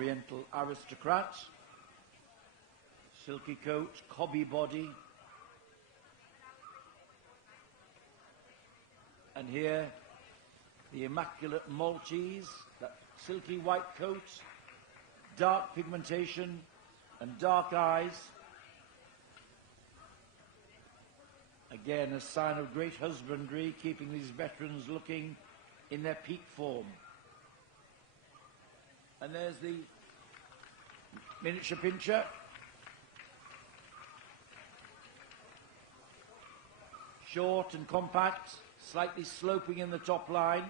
Oriental aristocrat. Silky coat, cobby body. And here, the immaculate Maltese, that silky white coat, dark pigmentation and dark eyes. Again, a sign of great husbandry, keeping these veterans looking in their peak form. And there's the miniature pincher. Short and compact, slightly sloping in the top line.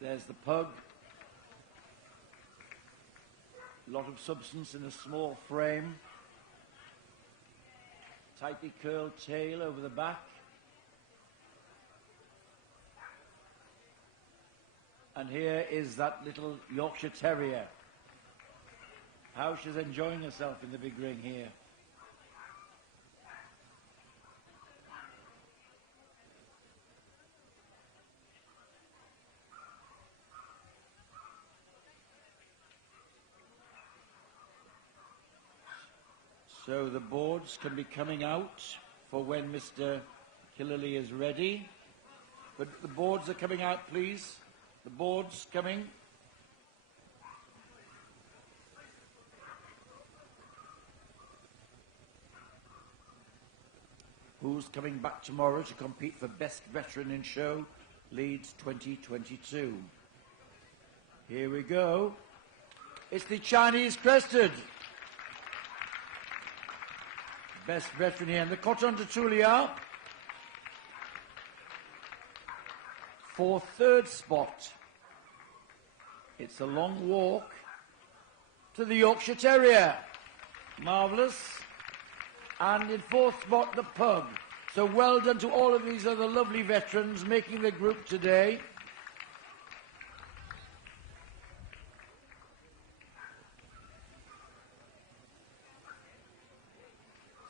There's the pug. A lot of substance in a small frame. Tightly curled tail over the back. And here is that little Yorkshire Terrier. How she's enjoying herself in the big ring here. So the boards can be coming out for when Mr. Killelea is ready. But the boards are coming out, please. The boards coming. Who's coming back tomorrow to compete for Best Veteran in Show, Leeds 2022. Here we go. It's the Chinese Crested. Best veteran here. And the Cotton Detulia for third spot. It's a long walk to the Yorkshire Terrier. Marvellous. And in fourth spot, the pug. So well done to all of these other lovely veterans making the group today.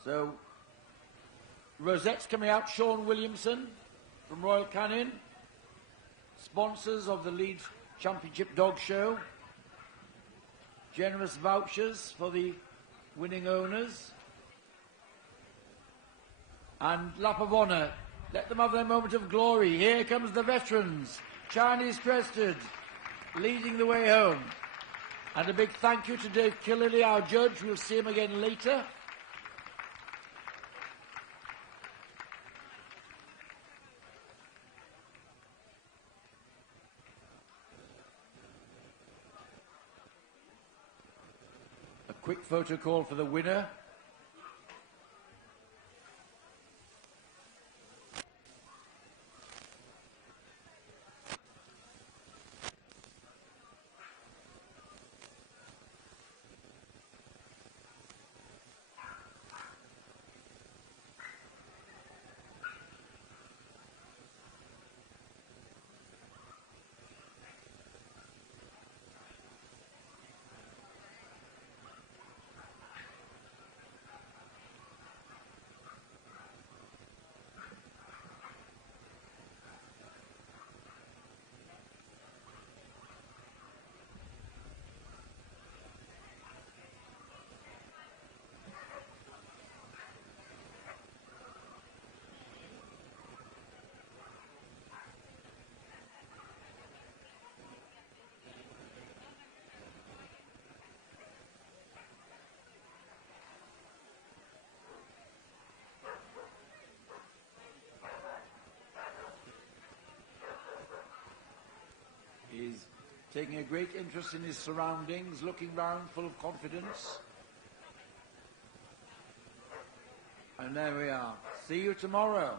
So, rosettes coming out, Sean Williamson from Royal Canin, sponsors of the Leeds Championship Dog Show, generous vouchers for the winning owners, and lap of honour. Let them have their moment of glory. Here comes the veterans, Chinese Crested, leading the way home. And a big thank you to Dave Killelea, our judge. We'll see him again later. Quick photo call for the winner. He's taking a great interest in his surroundings, looking round full of confidence. And there we are. See you tomorrow.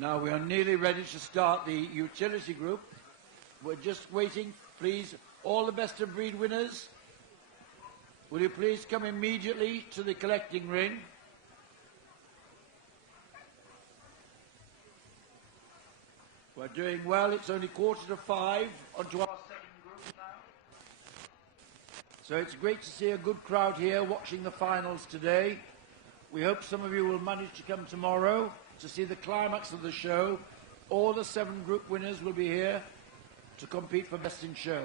Now we are nearly ready to start the utility group. We're just waiting, please, all the best of breed winners. Will you please come immediately to the collecting ring? are doing well. It's only 4:45 onto our second group now. So it's great to see a good crowd here watching the finals today. We hope some of you will manage to come tomorrow to see the climax of the show. All the 7 group winners will be here to compete for Best in Show.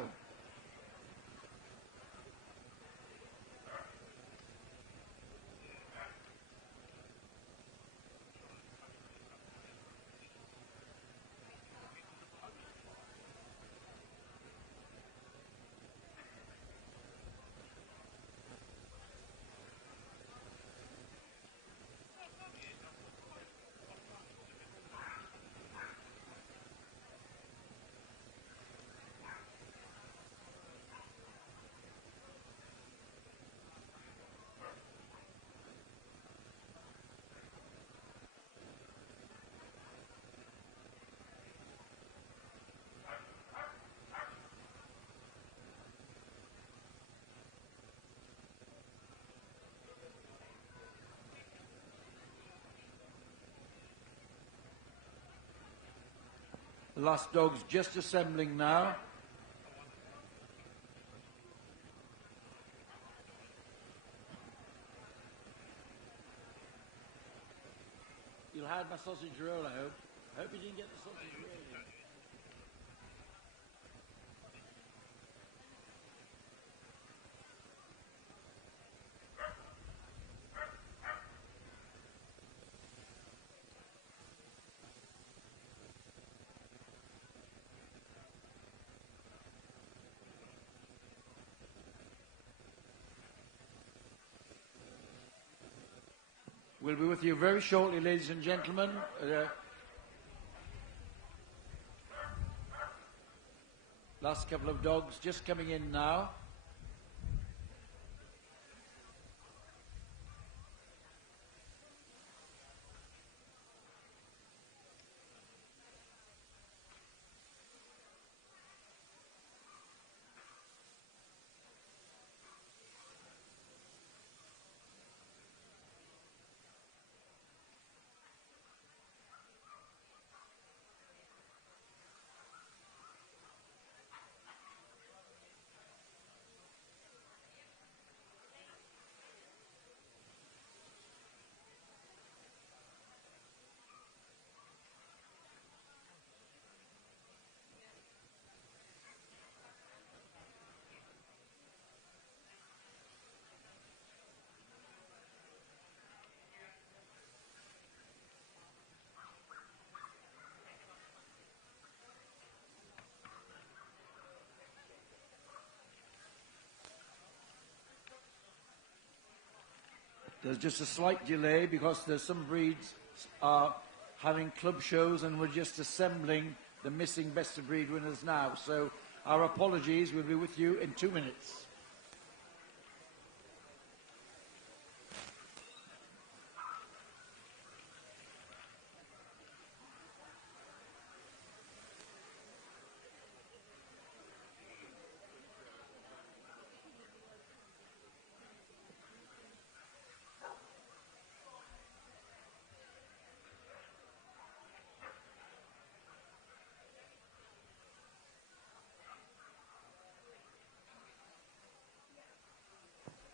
The last dog's just assembling now. You'll hide my sausage roll, I hope. I hope you didn't get the sausage roll in. We'll be with you very shortly, ladies and gentlemen. Last couple of dogs just coming in now. There's just a slight delay because there's some breeds are having club shows and we're just assembling the missing best of breed winners now. So our apologies, we'll be with you in 2 minutes.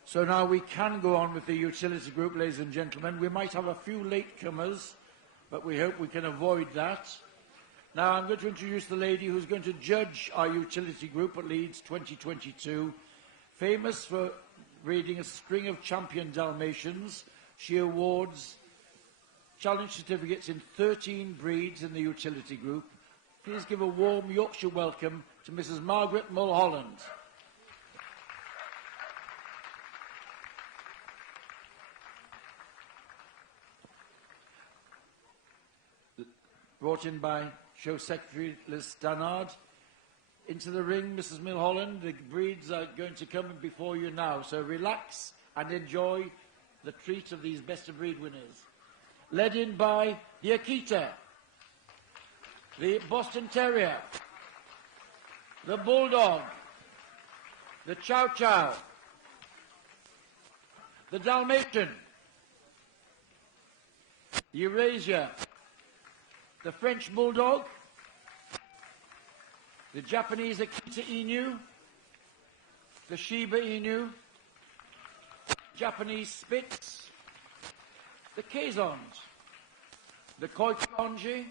So now we can go on with the utility group, ladies and gentlemen. We might have a few latecomers, but we hope we can avoid that. Now I'm going to introduce the lady who's going to judge our utility group at Leeds 2022. Famous for breeding a string of champion Dalmatians, she awards challenge certificates in 13 breeds in the utility group. Please give a warm Yorkshire welcome to Mrs. Margaret Mulholland. Brought in by Show Secretary Liz Stannard. Into the ring, Mrs. Mulholland. The breeds are going to come before you now, so relax and enjoy the treat of these best of breed winners. Led in by the Akita, the Boston Terrier, the Bulldog, the Chow Chow, the Dalmatian, the Eurasia, the French Bulldog, the Japanese Akita Inu, the Shiba Inu, Japanese Spitz, the Kazons, the Kohanji,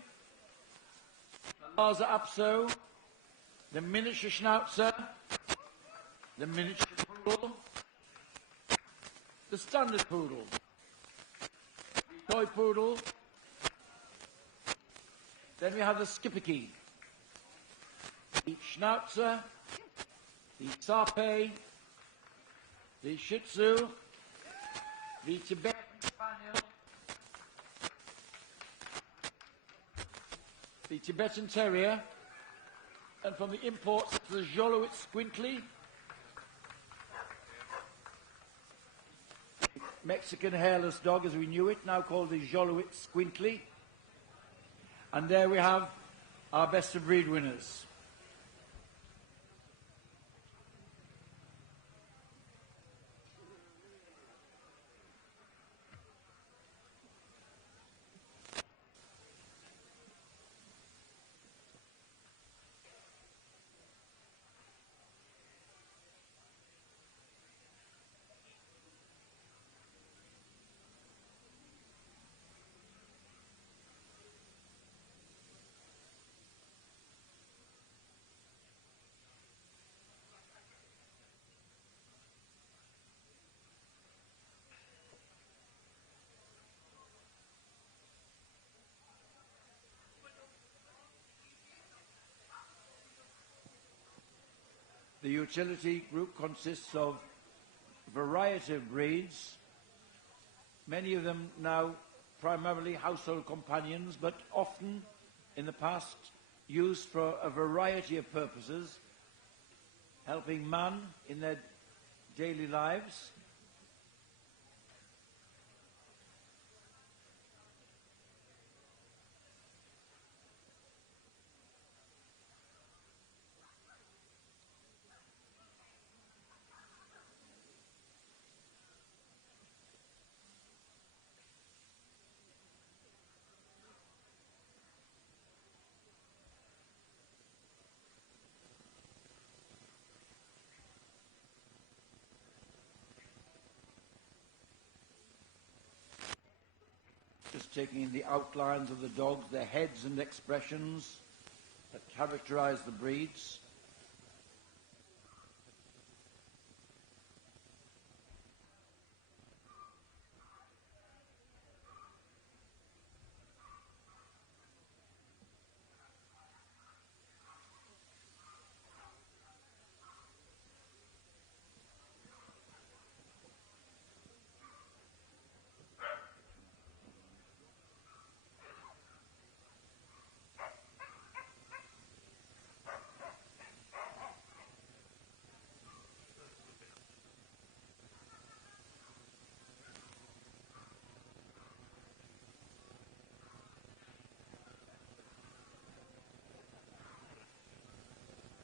the Lhasa Apso, the miniature Schnauzer, the miniature Poodle, the standard Poodle, the Toy Poodle, then we have the Skipperkey, the Schnauzer, the Sarpe, the Shih Tzu, the Tibetan Spaniel, the Tibetan Terrier, and from the imports the Jolowitz Squintly, Mexican hairless dog as we knew it, now called the Jolowitz Squintly. And there we have our best of breed winners. The utility group consists of a variety of breeds, many of them now primarily household companions, but often in the past used for a variety of purposes, helping man in their daily lives. Just taking in the outlines of the dogs, their heads and expressions that characterize the breeds.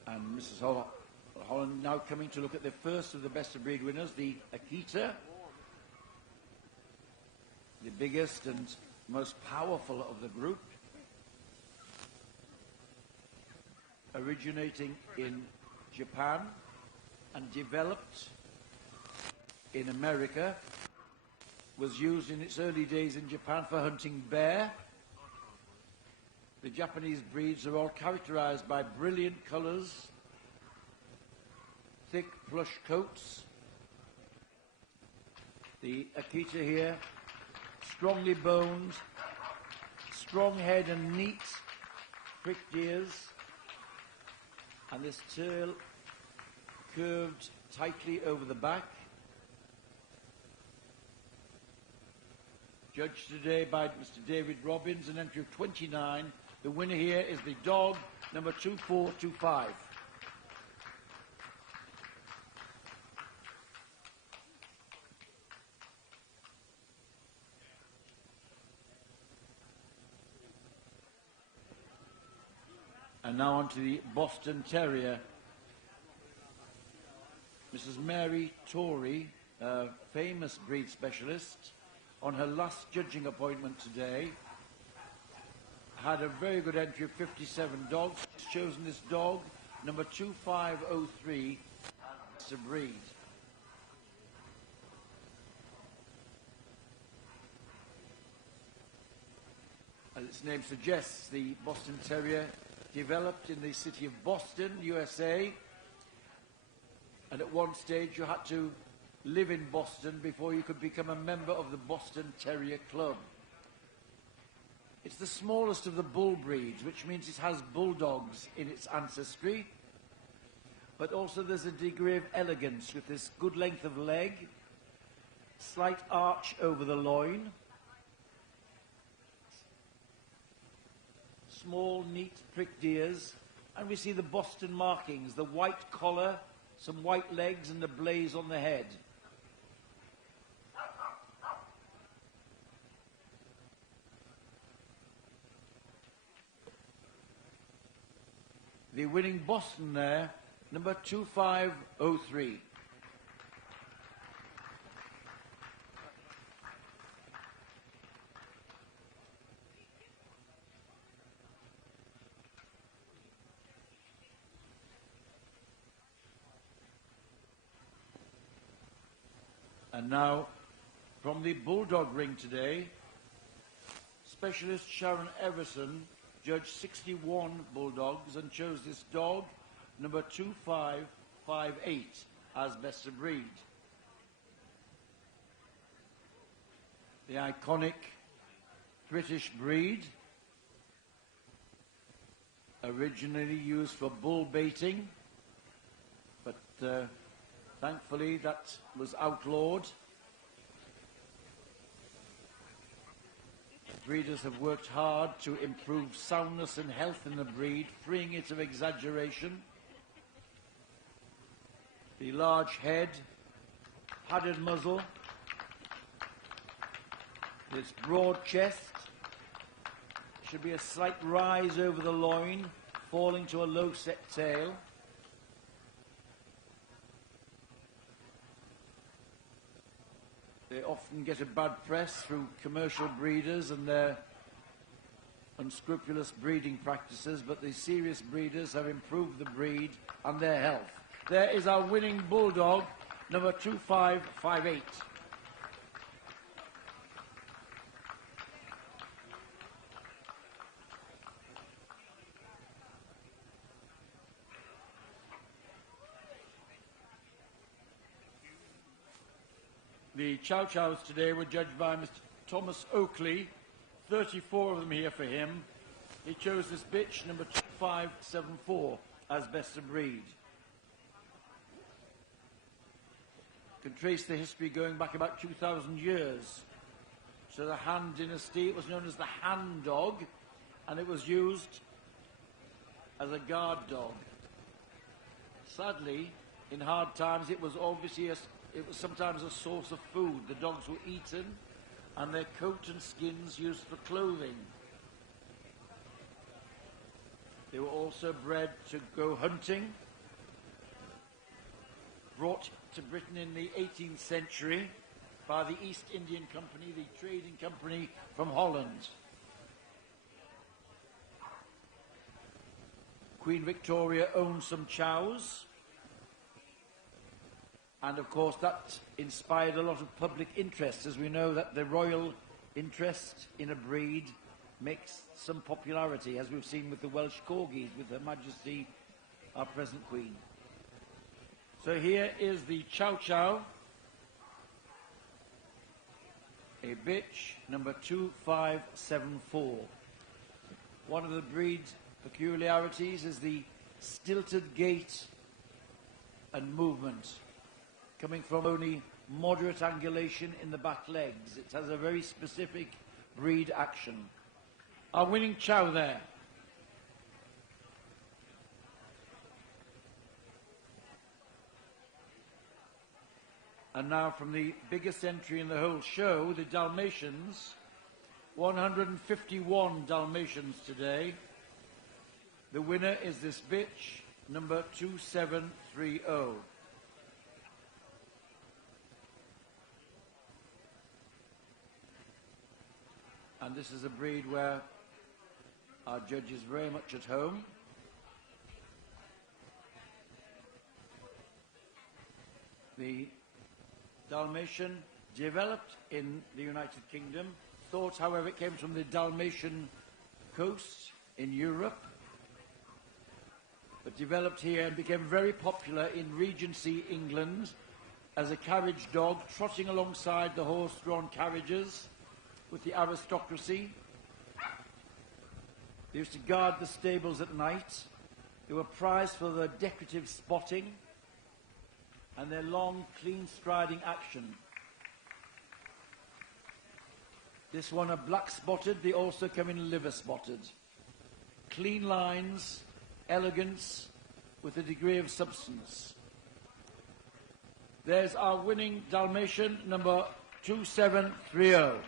And Mrs. Holland now coming to look at the first of the best of breed winners, the Akita, the biggest and most powerful of the group, originating in Japan and developed in America, was used in its early days in Japan for hunting bear. The Japanese breeds are all characterized by brilliant colors, thick plush coats. The Akita here, strongly boned, strong head and neat, pricked ears, and this tail curved tightly over the back. Judged today by Mr. David Robbins, an entry of 29. The winner here is the dog, number 2425. And now on to the Boston Terrier. Mrs. Mary Torrey, a famous breed specialist, on her last judging appointment today, had a very good entry of 57 dogs. She's chosen this dog number 2503, it's a breed. As its name suggests, the Boston Terrier developed in the city of Boston, USA, and at one stage you had to live in Boston before you could become a member of the Boston Terrier Club. It's the smallest of the bull breeds, which means it has bulldogs in its ancestry, but also there's a degree of elegance with this good length of leg, slight arch over the loin, small, neat pricked ears, and we see the Boston markings, the white collar, some white legs, and the blaze on the head. The winning Boston there, number 2503. And now, from the Bulldog ring today, specialist Sharon Everson judged 61 Bulldogs and chose this dog, number 2558, as best of breed. The iconic British breed, originally used for bull baiting, but thankfully that was outlawed. Breeders have worked hard to improve soundness and health in the breed, freeing it of exaggeration. The large head, padded muzzle, its broad chest, should be a slight rise over the loin, falling to a low set tail. They often get a bad press through commercial breeders and their unscrupulous breeding practices, but the serious breeders have improved the breed and their health. There is our winning Bulldog, number 2558. The Chow Chows today were judged by Mr. Thomas Oakley, 34 of them here for him. He chose this bitch, number 2574, as best of breed. You can trace the history going back about 2,000 years. So the Han dynasty, it was known as the Han dog, and it was used as a guard dog. Sadly, in hard times, it was obviously it was sometimes a source of food. The dogs were eaten and their coat and skins used for clothing. They were also bred to go hunting, brought to Britain in the 18th century by the East Indian Company, the trading company from Holland. Queen Victoria owned some chows. And of course that inspired a lot of public interest, as we know that the royal interest in a breed makes some popularity, as we've seen with the Welsh Corgis, with Her Majesty, our present Queen. So here is the Chow Chow, a bitch, number 2574. One of the breed's peculiarities is the stilted gait and movement, coming from only moderate angulation in the back legs. It has a very specific breed action. Our winning chow there. And now from the biggest entry in the whole show, the Dalmatians. 151 Dalmatians today. The winner is this bitch, number 2730. And this is a breed where our judge is very much at home. The Dalmatian developed in the United Kingdom. Thought, however, it came from the Dalmatian coast in Europe, but developed here and became very popular in Regency, England, as a carriage dog, trotting alongside the horse-drawn carriages with the aristocracy. They used to guard the stables at night. They were prized for their decorative spotting and their long, clean striding action. This one a black spotted, they also come in liver spotted. Clean lines, elegance, with a degree of substance. There's our winning Dalmatian, number 2730.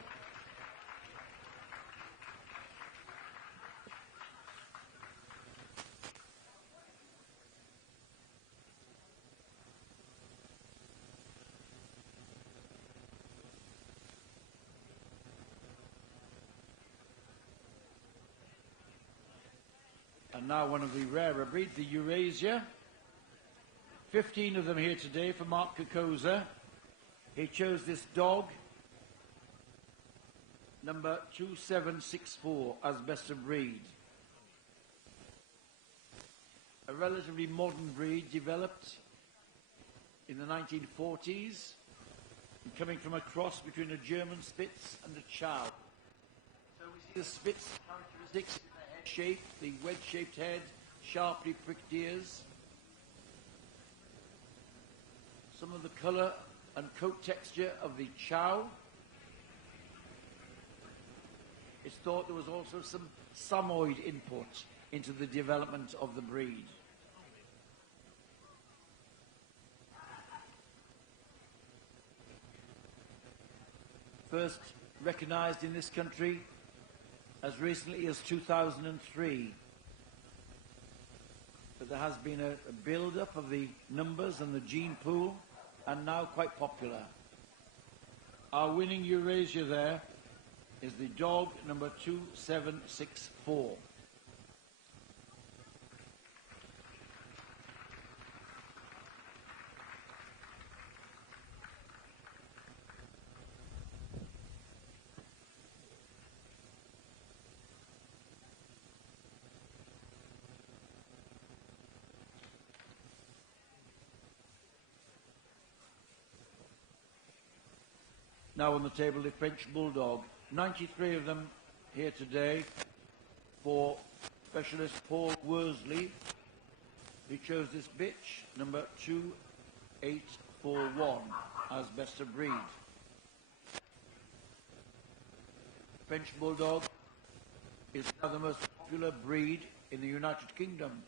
And now one of the rarer breeds, the Eurasia. 15 of them here today for Mark Kokoza. He chose this dog, number 2764, as best of breed. A relatively modern breed developed in the 1940s, and coming from a cross between a German Spitz and a Chow. So we see the Spitz characteristics: shape, the wedge-shaped head, sharply pricked ears. Some of the colour and coat texture of the Chow. It's thought there was also some Samoyed input into the development of the breed. First recognised in this country as recently as 2003. But there has been a build-up of the numbers and the gene pool, and now quite popular. Our winning Eurasia there is the dog number 2764. Now on the table, the French Bulldog. 93 of them here today for specialist Paul Worsley. He chose this bitch, number 2841, as best of breed. French Bulldog is now the most popular breed in the United Kingdom.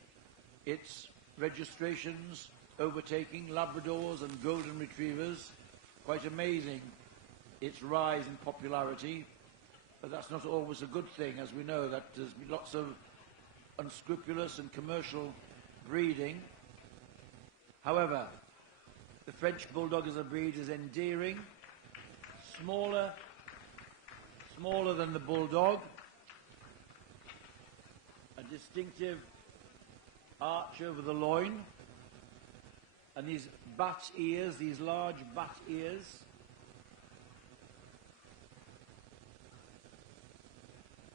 Its registrations overtaking Labradors and Golden Retrievers. Quite amazing, its rise in popularity, but that's not always a good thing, as we know that there's been lots of unscrupulous and commercial breeding. However, the French Bulldog as a breed is endearing, smaller than the Bulldog, a distinctive arch over the loin, and these bat ears, these large bat ears.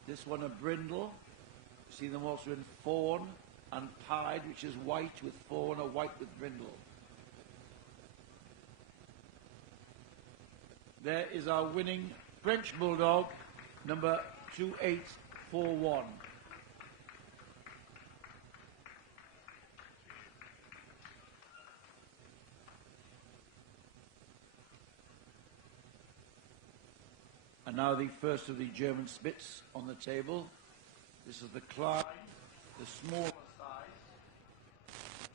This one a brindle. You see them also in fawn and pied, which is white with fawn or white with brindle. There is our winning French Bulldog, number 2841. And now the first of the German Spitz on the table. This is the Klein, the smaller size.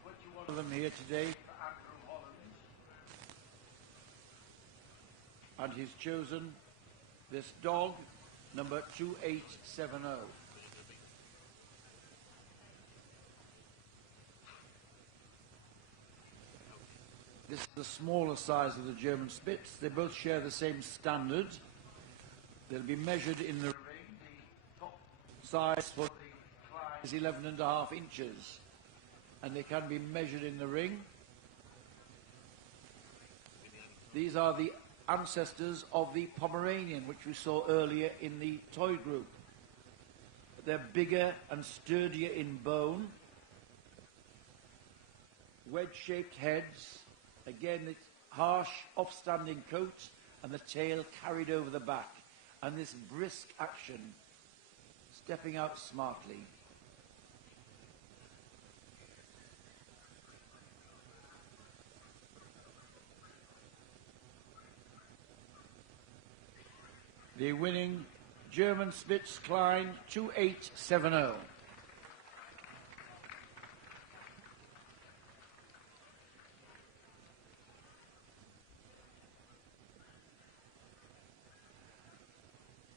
21 of them here today for Andrew Holland. And he's chosen this dog, number 2870. This is the smaller size of the German Spitz. They both share the same standard. They'll be measured in the ring. The top size for the Klein is 11.5 inches, and they can be measured in the ring. These are the ancestors of the Pomeranian, which we saw earlier in the toy group. They're bigger and sturdier in bone, wedge-shaped heads, again it's harsh, upstanding coat, and the tail carried over the back, and this brisk action, stepping out smartly. The winning German Spitz Klein 2870.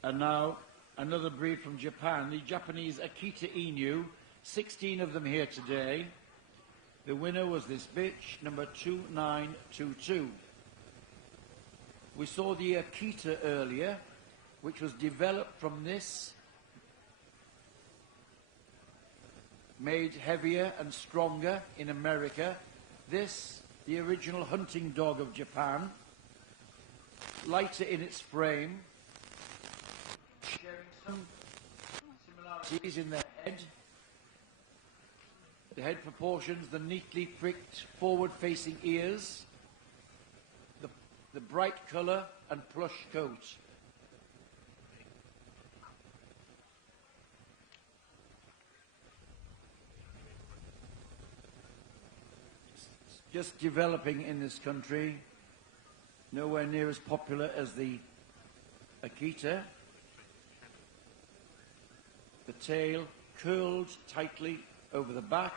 And now another breed from Japan, the Japanese Akita Inu, 16 of them here today. The winner was this bitch, number 2922. We saw the Akita earlier, which was developed from this, made heavier and stronger in America. This, the original hunting dog of Japan, lighter in its frame, sharing some similarities in the head. The head proportions, the neatly pricked forward-facing ears, the bright colour and plush coat. Just developing in this country, nowhere near as popular as the Akita. The tail curled tightly over the back,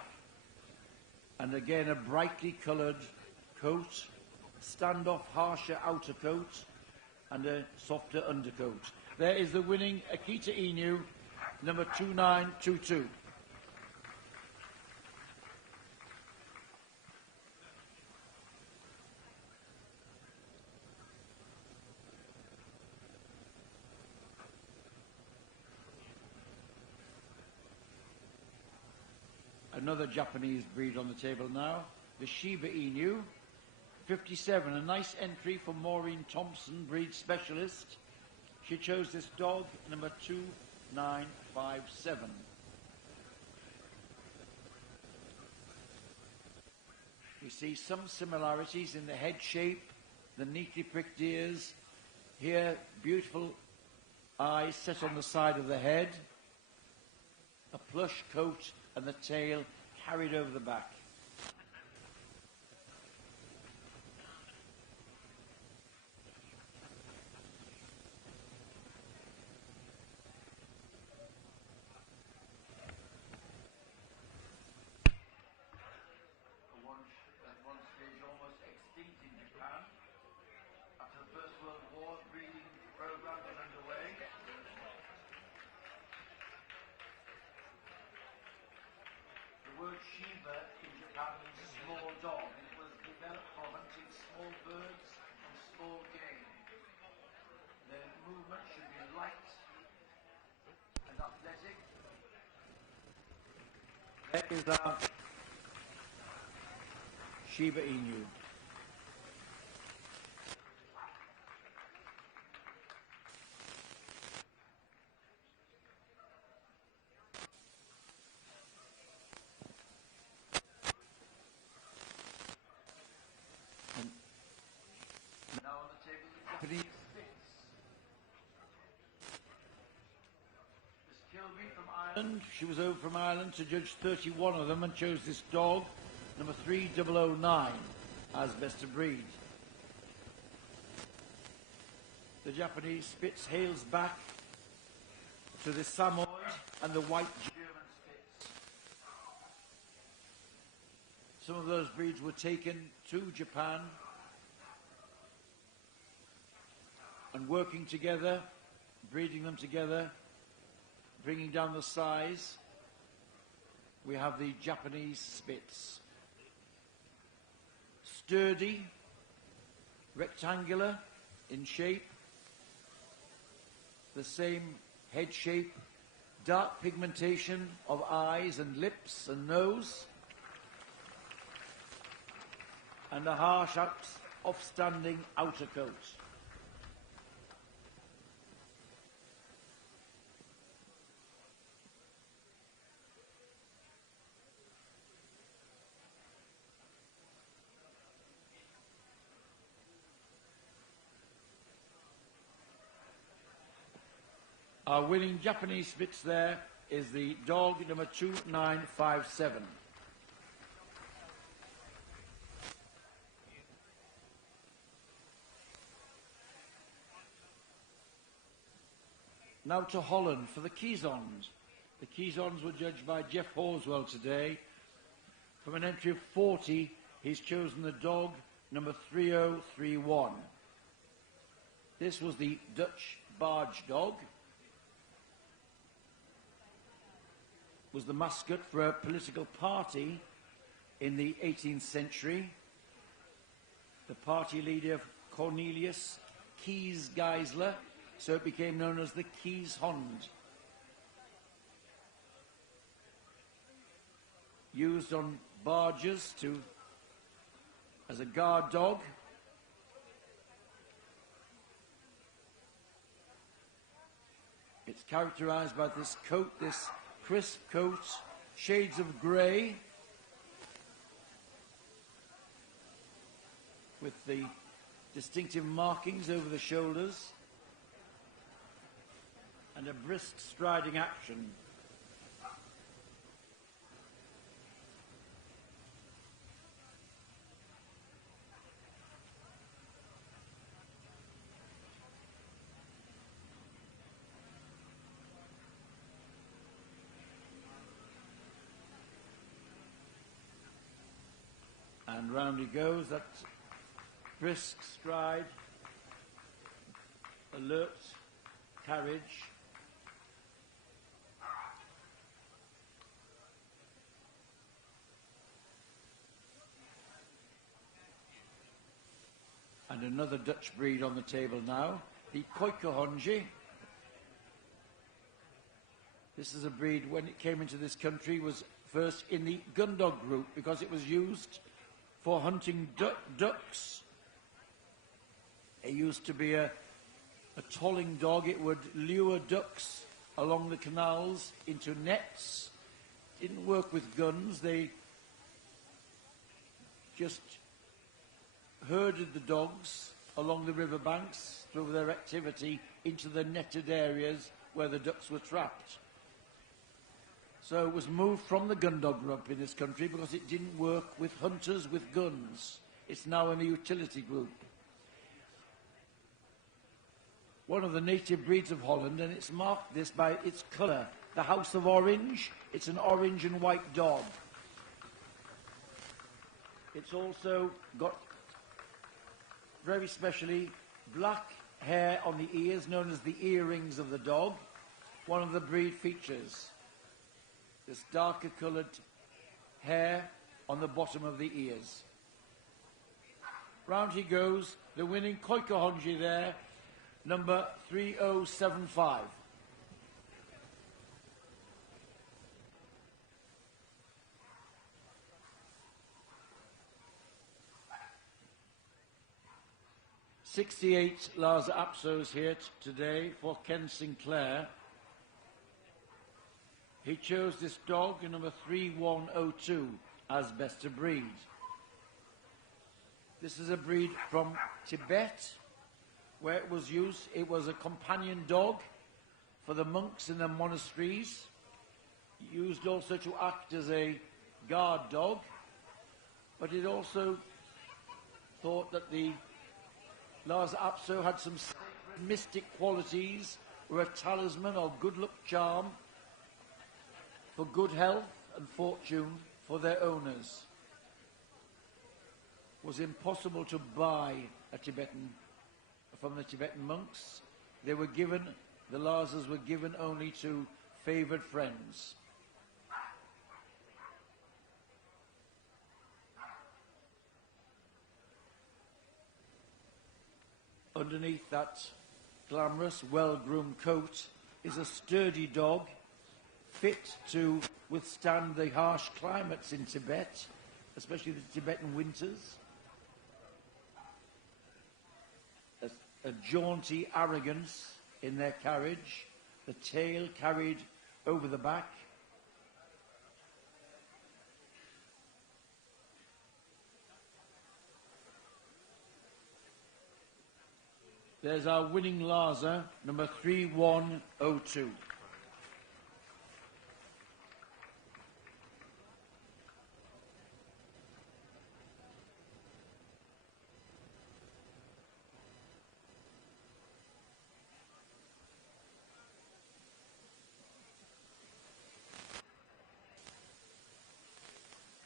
and again a brightly coloured coat, standoff harsher outer coat, and a softer undercoat. There is the winning Akita Inu, number 2922. Another Japanese breed on the table now, the Shiba Inu, 57, a nice entry for Maureen Thompson, breed specialist. She chose this dog, number 2957. We see some similarities in the head shape, the neatly pricked ears. Here, beautiful eyes set on the side of the head, a plush coat, and the tail carried over the back. At one stage almost extinct in Japan. After the First World War, breeding program was underway. The word Shiba in Japan means small dog. It was developed for hunting small birds and small game. Their movement should be light and athletic. There is our Shiba Inu. Now on the table, the Japanese Spitz. Miss Kilby from Ireland. She was over from Ireland to judge 31 of them and chose this dog, number 3009, as best of breed. The Japanese Spitz hails back to the Samoyed and the white German Spitz. Some of those breeds were taken to Japan and working together, breeding them together, bringing down the size. We have the Japanese Spitz. Sturdy, rectangular in shape, the same head shape, dark pigmentation of eyes and lips and nose, and a harsh offstanding outer coat. Our winning Japanese Spitz there is the dog number 2957. Now to Holland for the Keysons. The Keysons were judged by Jeff Horswell today. From an entry of 40, he's chosen the dog number 3031. This was the Dutch Barge Dog. Was the mascot for a political party in the 18th century. The party leader, Cornelius Keys Geisler, so it became known as the Keys Hond. Used on barges as a guard dog. It's characterized by this coat, this crisp coat, shades of grey, with the distinctive markings over the shoulders, and a brisk striding action. And round he goes, that brisk stride, alert carriage. And another Dutch breed on the table now, the Kohanji. This is a breed, when it came into this country, was first in the gun dog group because it was used for hunting ducks. It used to be a tolling dog. It would lure ducks along the canals into nets. Didn't work with guns. They just herded the dogs along the riverbanks through their activity into the netted areas where the ducks were trapped. So it was moved from the gun dog group in this country because it didn't work with hunters with guns. It's now in the utility group. One of the native breeds of Holland, and it's marked this by its colour. The House of Orange, it's an orange and white dog. It's also got, very specially, black hair on the ears, known as the earrings of the dog. One of the breed features. This darker coloured hair on the bottom of the ears. Round he goes, the winning Kohanji there, number 3075. '68 Lars Apsos here today for Ken Sinclair. He chose this dog, number 3102, as best of breed. This is a breed from Tibet, where it was used. It was a companion dog for the monks in the monasteries, used also to act as a guard dog, but it also thought that the Lars Apso had some mystic qualities, were a talisman or good luck charm for good health and fortune for their owners. It was impossible to buy a Tibetan from the Tibetan monks. They were given, the Larses were given only to favoured friends. Underneath that glamorous, well-groomed coat is a sturdy dog, fit to withstand the harsh climates in Tibet, especially the Tibetan winters. a jaunty arrogance in their carriage, the tail carried over the back. There's our winning Laza, number 3102.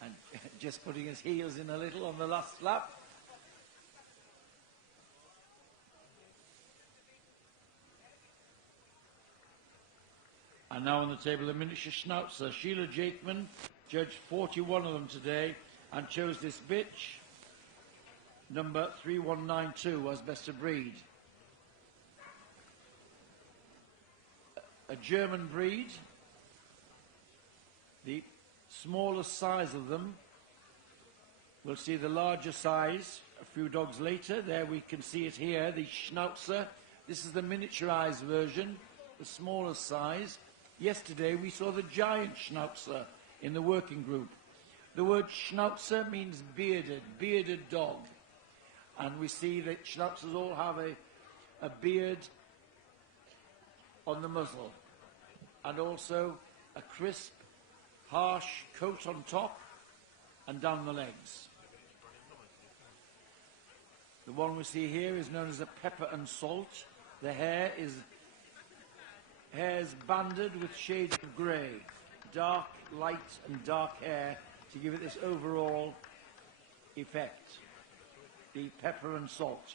And just putting his heels in a little on the last lap. And now on the table, the miniature Schnauzer. Sheila Jakeman judged 41 of them today and chose this bitch, number 3192, as best of breed. A German breed, the smallest size of them. We'll see the larger size a few dogs later. There we can see it here, the Schnauzer. This is the miniaturized version, the smallest size. Yesterday we saw the giant Schnauzer in the working group. The word Schnauzer means bearded dog. And we see that Schnauzers all have a beard on the muzzle. And also a crisp, harsh coat on top and down the legs. The one we see here is known as a pepper and salt. The hair is banded with shades of grey, dark, light and dark hair to give it this overall effect, the pepper and salt.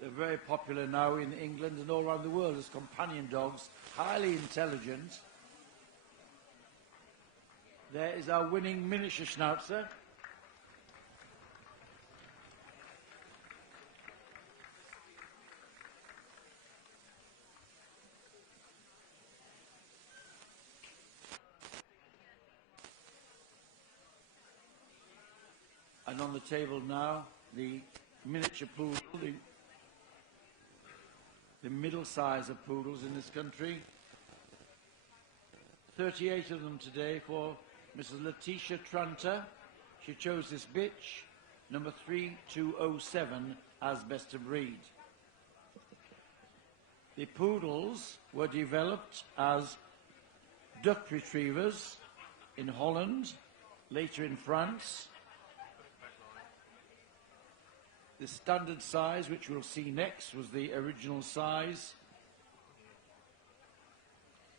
They're very popular now in England and all around the world as companion dogs, highly intelligent. There is our winning miniature Schnauzer. And on the table now, the miniature poodle, the middle size of poodles in this country. 38 of them today for Mrs. Letitia Tranter. She chose this bitch, number 3207, as best of breed. The poodles were developed as duck retrievers in Holland, later in France. The standard size, which we'll see next, was the original size.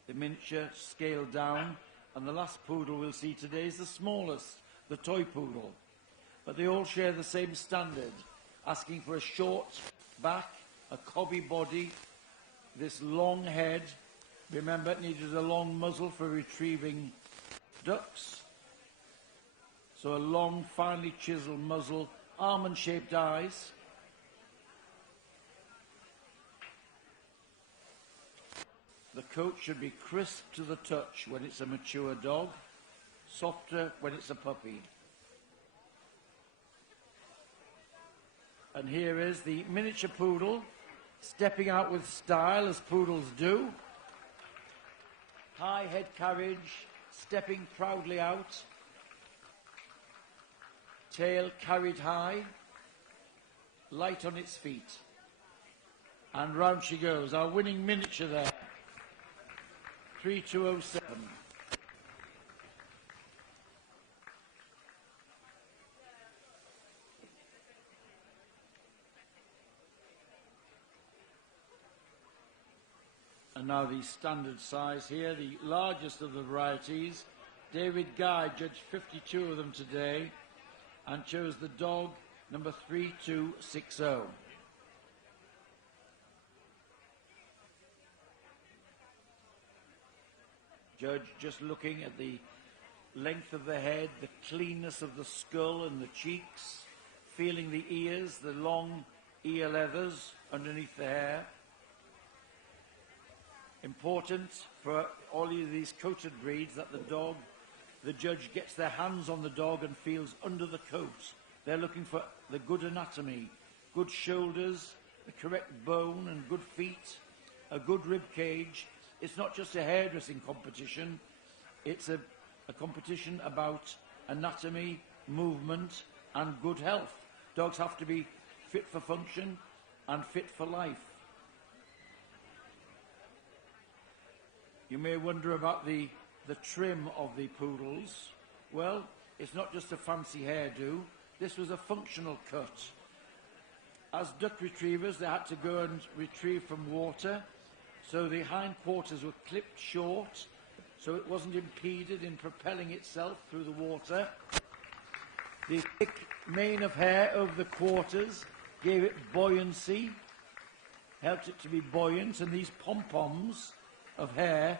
The miniature scaled down, and the last poodle we'll see today is the smallest, the toy poodle. But they all share the same standard, asking for a short back, a cobby body, this long head. Remember, it needed a long muzzle for retrieving ducks. So a long, finely chiseled muzzle, almond-shaped eyes. The coat should be crisp to the touch when it's a mature dog, softer when it's a puppy. And here is the miniature poodle, stepping out with style, as poodles do. High head carriage, stepping proudly out. Tail carried high, light on its feet. And round she goes, our winning miniature there, 3207. And now the standard size here, the largest of the varieties. David Guy judged 52 of them today and chose the dog number 3260. Judge just looking at the length of the head, the cleanness of the skull and the cheeks, feeling the ears, the long ear leathers underneath the hair. Important for all of these coated breeds that the judge gets their hands on the dog and feels under the coat. They're looking for the good anatomy, good shoulders, the correct bone and good feet, a good rib cage. It's not just a hairdressing competition, it's a competition about anatomy, movement and good health. Dogs have to be fit for function and fit for life. You may wonder about the trim of the poodles. Well, it's not just a fancy hairdo. This was a functional cut. As duck retrievers, they had to go and retrieve from water, so the hindquarters were clipped short, so it wasn't impeded in propelling itself through the water. The thick mane of hair over the quarters gave it buoyancy, helped it to be buoyant, and these pom-poms of hair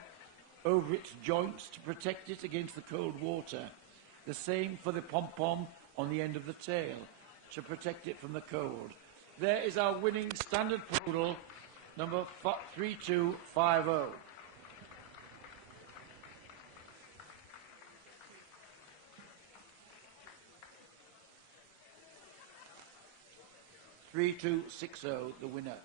over its joints to protect it against the cold water. The same for the pom-pom on the end of the tail to protect it from the cold. There is our winning standard poodle, number 3250. The winner.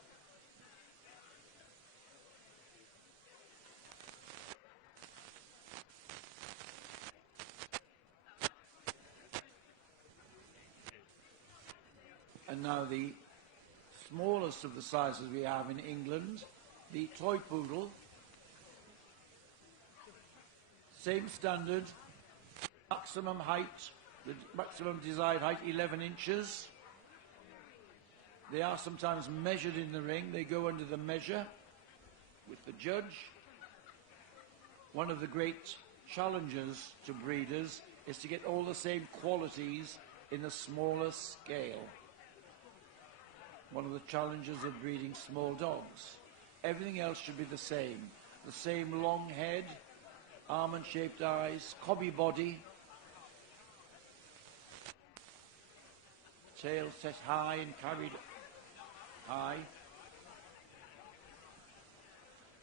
And now the smallest of the sizes we have in England, the toy poodle. Same standard, maximum height, the maximum desired height 11 inches. They are sometimes measured in the ring. They go under the measure with the judge. One of the great challenges to breeders is to get all the same qualities in a smaller scale. One of the challenges of breeding small dogs. Everything else should be the same. The same long head, almond-shaped eyes, cobby body, tail set high and carried high.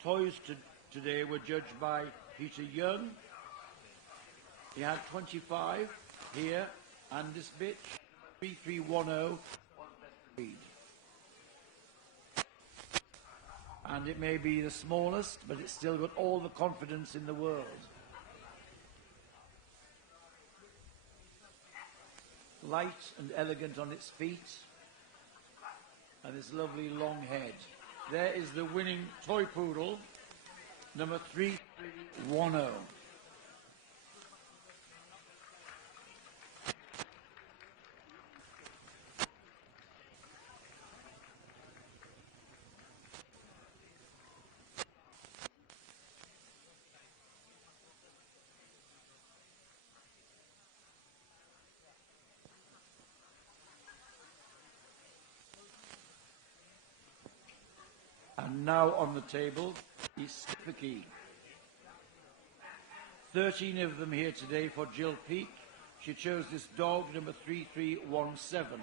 Toys today were judged by Peter Young. He had 25 here, and this bitch, 3310, breed. And it may be the smallest, but it's still got all the confidence in the world. Light and elegant on its feet, and its lovely long head. There is the winning toy poodle, number 3310. And now on the table is Skipper. 13 of them here today for Jill Peake. She chose this dog, number 3317.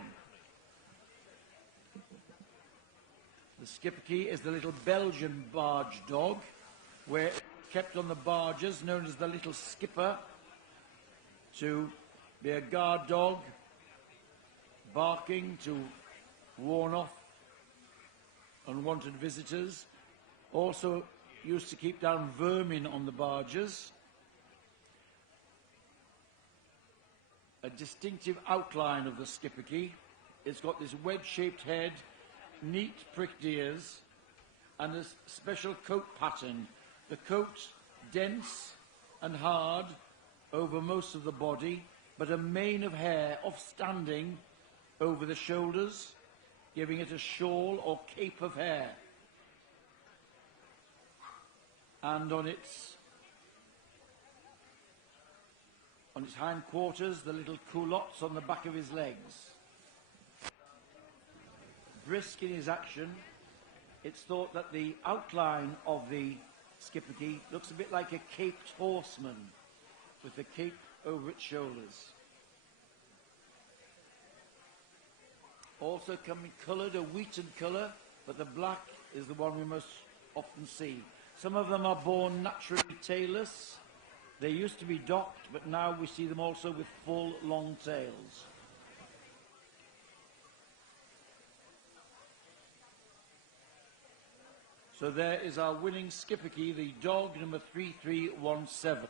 The Skipper is the little Belgian Barge Dog, where it's kept on the barges, known as the little skipper, to be a guard dog, barking to warn off unwanted visitors. Also used to keep down vermin on the barges. A distinctive outline of the Skipper. It's got this wedge-shaped head, neat pricked ears, and a special coat pattern. The coat dense and hard over most of the body, but a mane of hair offstanding over the shoulders, giving it a shawl or cape of hair. And on its hindquarters, the little culottes on the back of his legs. Brisk in his action, it's thought that the outline of the Skipper looks a bit like a caped horseman with the cape over its shoulders. Also coming coloured, a wheaten colour, but the black is the one we most often see. Some of them are born naturally tailless. They used to be docked, but now we see them also with full long tails. So there is our winning Skipperkey, the dog number 3317.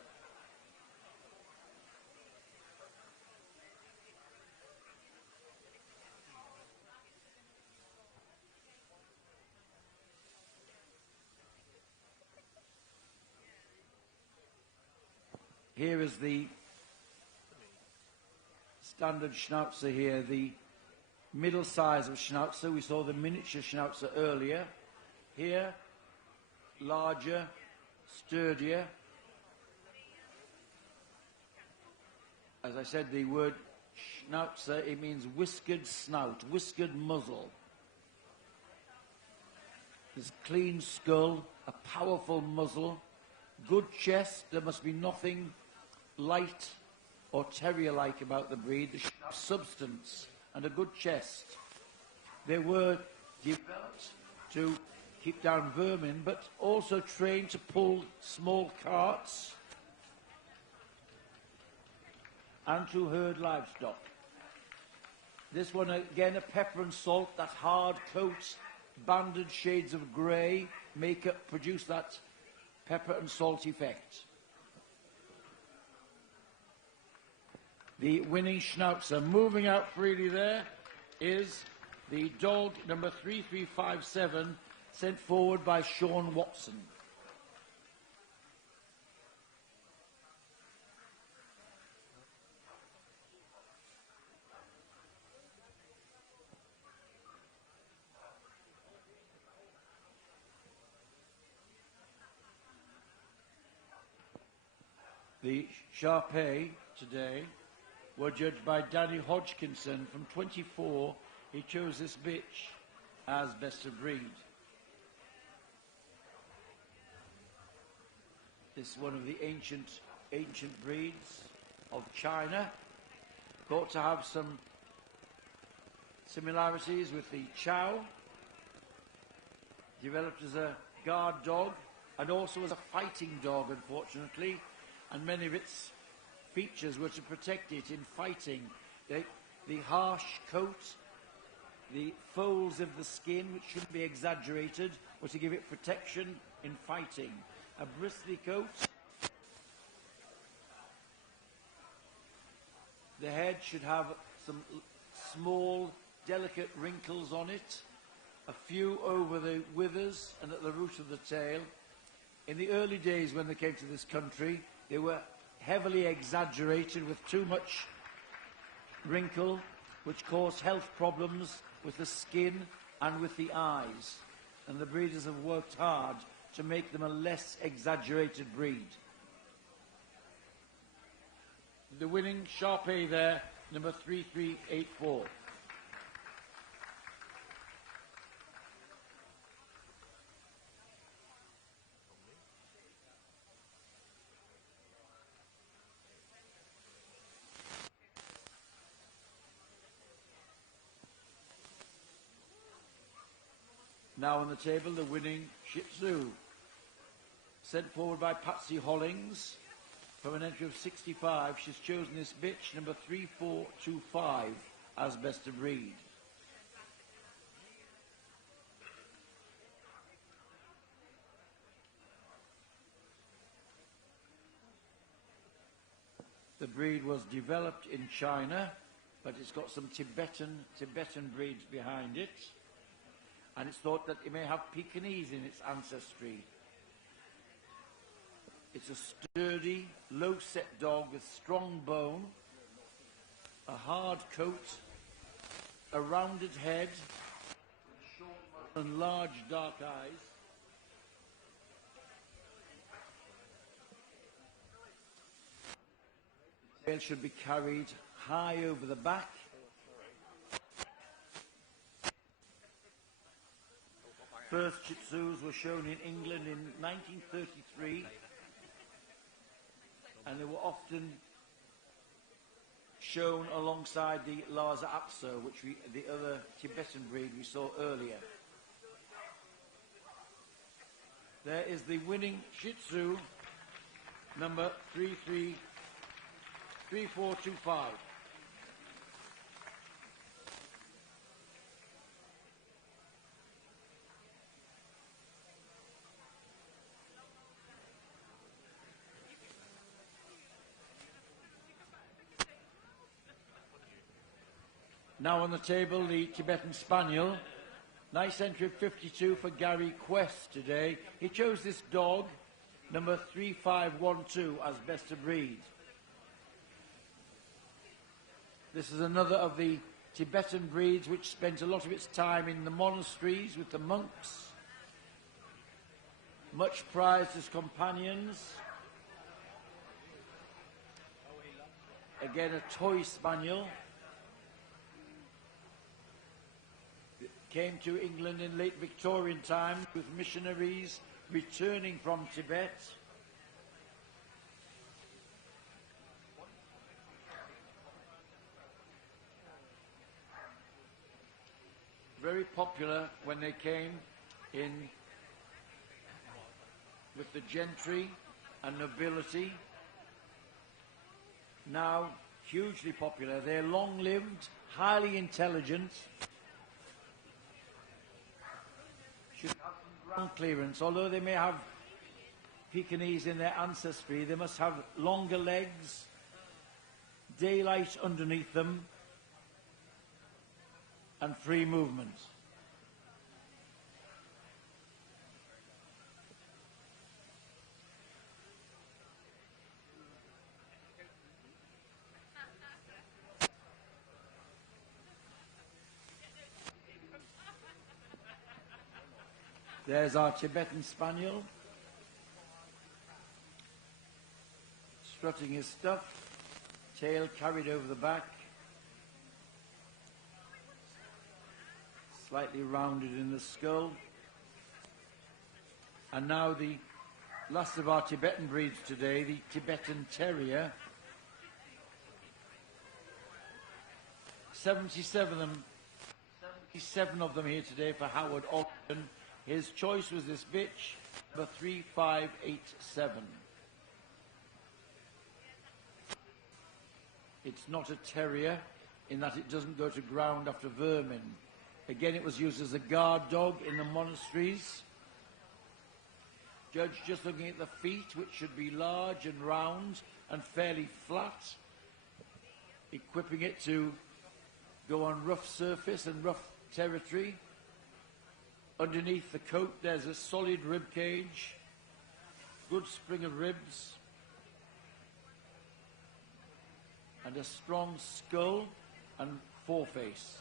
Here is the standard Schnauzer here, the middle size of Schnauzer. We saw the miniature Schnauzer earlier. Here, larger, sturdier. As I said, the word Schnauzer, it means whiskered snout, whiskered muzzle. There's a clean skull, a powerful muzzle, good chest. There must be nothing light or terrier-like about the breed. The substance and a good chest. They were developed to keep down vermin, but also trained to pull small carts and to herd livestock. This one, again, a pepper and salt, that hard coat, banded shades of grey, produce that pepper and salt effect. The winning Schnauzer. Moving out freely there is the dog number 3357, sent forward by Sean Watson. The Sharpei today were judged by Danny Hodgkinson. From 24, he chose this bitch as best of breed. This is one of the ancient breeds of China, thought to have some similarities with the Chow, developed as a guard dog and also as a fighting dog, unfortunately, and many of its features were to protect it in fighting. The harsh coat, the folds of the skin, which shouldn't be exaggerated, were to give it protection in fighting. A bristly coat. The head should have some small, delicate wrinkles on it, a few over the withers and at the root of the tail. In the early days when they came to this country, they were heavily exaggerated with too much wrinkle, which caused health problems with the skin and with the eyes. And the breeders have worked hard to make them a less exaggerated breed. The winning Sharpei there, number 3384. Now on the table, the winning Shih Tzu, sent forward by Patsy Hollings. From an entry of 65, she's chosen this bitch, number 3425, as best of breed. The breed was developed in China, but it's got some Tibetan breeds behind it. And it's thought that it may have Pekingese in its ancestry. It's a sturdy, low-set dog with strong bone, a hard coat, a rounded head, and large dark eyes. The tail should be carried high over the back. First Shih Tzus were shown in England in 1933, and they were often shown alongside the Lhasa Apso, the other Tibetan breed we saw earlier. There is the winning Shih Tzu, number 3425. Now on the table, the Tibetan Spaniel. Nice entry of 52 for Gary Quest today. He chose this dog, number 3512, as best of breed. This is another of the Tibetan breeds which spent a lot of its time in the monasteries with the monks. Much prized as companions. Again, a toy spaniel. Came to England in late Victorian times with missionaries returning from Tibet. Very popular when they came in with the gentry and nobility. Now hugely popular. They're long-lived, highly intelligent. Should have some ground clearance. Although they may have Pekingese in their ancestry, they must have longer legs, daylight underneath them, and free movement. There's our Tibetan Spaniel, strutting his stuff, tail carried over the back, slightly rounded in the skull. And now the last of our Tibetan breeds today, the Tibetan Terrier. 77 of them here today for Howard Ogden. His choice was this bitch, number 3587. It's not a terrier in that it doesn't go to ground after vermin. Again, it was used as a guard dog in the monasteries. Judge just looking at the feet, which should be large and round and fairly flat, equipping it to go on rough surface and rough territory. Underneath the coat, there's a solid rib cage, good spring of ribs, and a strong skull and foreface.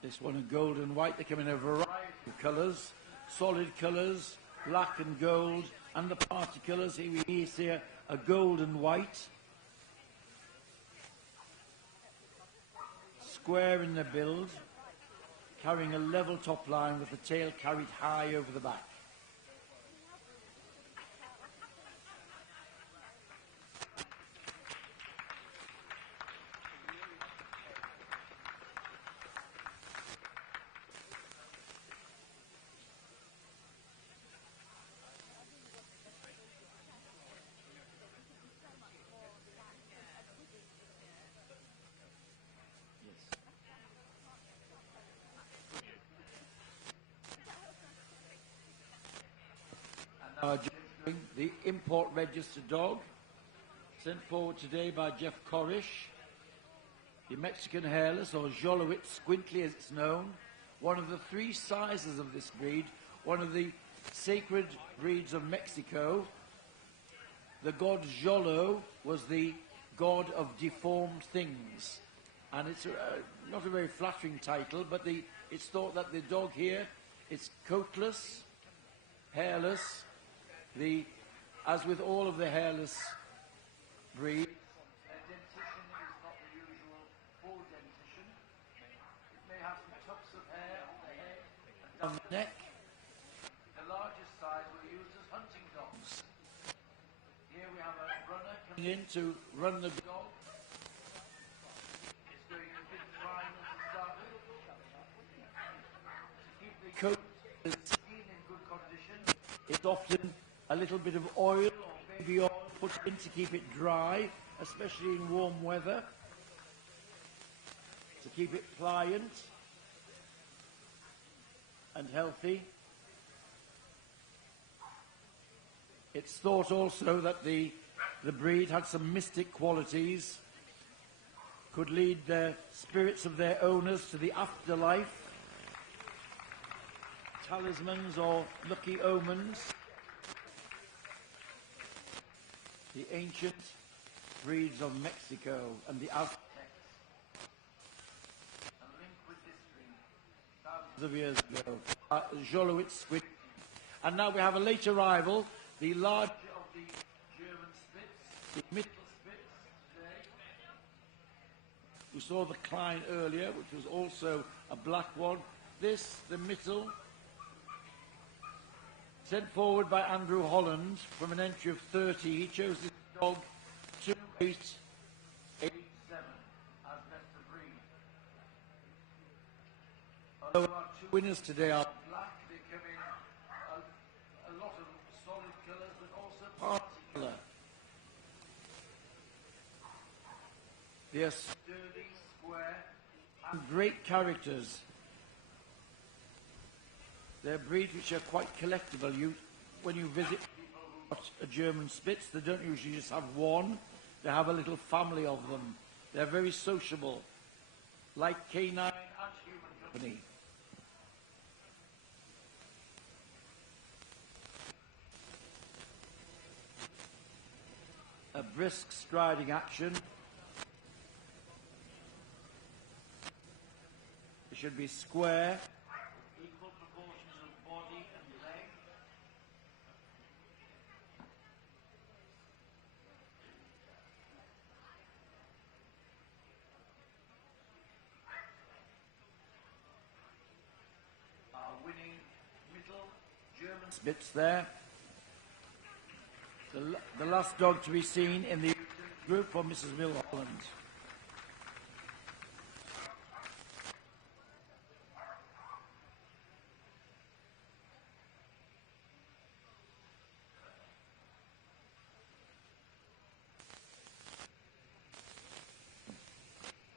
This one in gold and white. They come in a variety of colours, solid colours, black and gold, and the party colours. Here we see a gold and white. Square in the build, carrying a level top line with the tail carried high over the back. The import registered dog, sent forward today by Jeff Korish, the Mexican Hairless, or Jolowit Squintly as it's known, one of the three sizes of this breed, one of the sacred breeds of Mexico. The god Jolo was the god of deformed things, and it's not a very flattering title, but it's thought that the dog here, it's coatless, hairless. As with all of the hairless breeds, their dentition is not the usual full dentition. It may have some tufts of hair on the head and down the neck, in to run the dog. It's doing a bit fine to start with. To keep the coat and skin in good condition, it's often a little bit of oil or baby oil put in to keep it dry, especially in warm weather, to keep it pliant and healthy. It's thought also that the breed had some mystic qualities, could lead the spirits of their owners to the afterlife, talismans or lucky omens. The ancient breeds of Mexico and the Aztecs, a link with history, thousands of years ago, Jolowitz squid. And now we have a late arrival, the larger of the German Spitz, the middle Spitz today. We saw the Klein earlier, which was also a black one. This, the middle, sent forward by Andrew Holland from an entry of 30. He chose this dog 2887 as best of breed. Although our two winners today are black, they come in a lot of solid colours, but also party colour. They are sturdy, square, and great characters. They're breeds which are quite collectible. When you visit people who've got a German Spitz, they don't usually just have one. They have a little family of them. They're very sociable, like canine and human company. A brisk striding action. It should be square. Spitz there. The last dog to be seen in the group for Mrs. Milholland.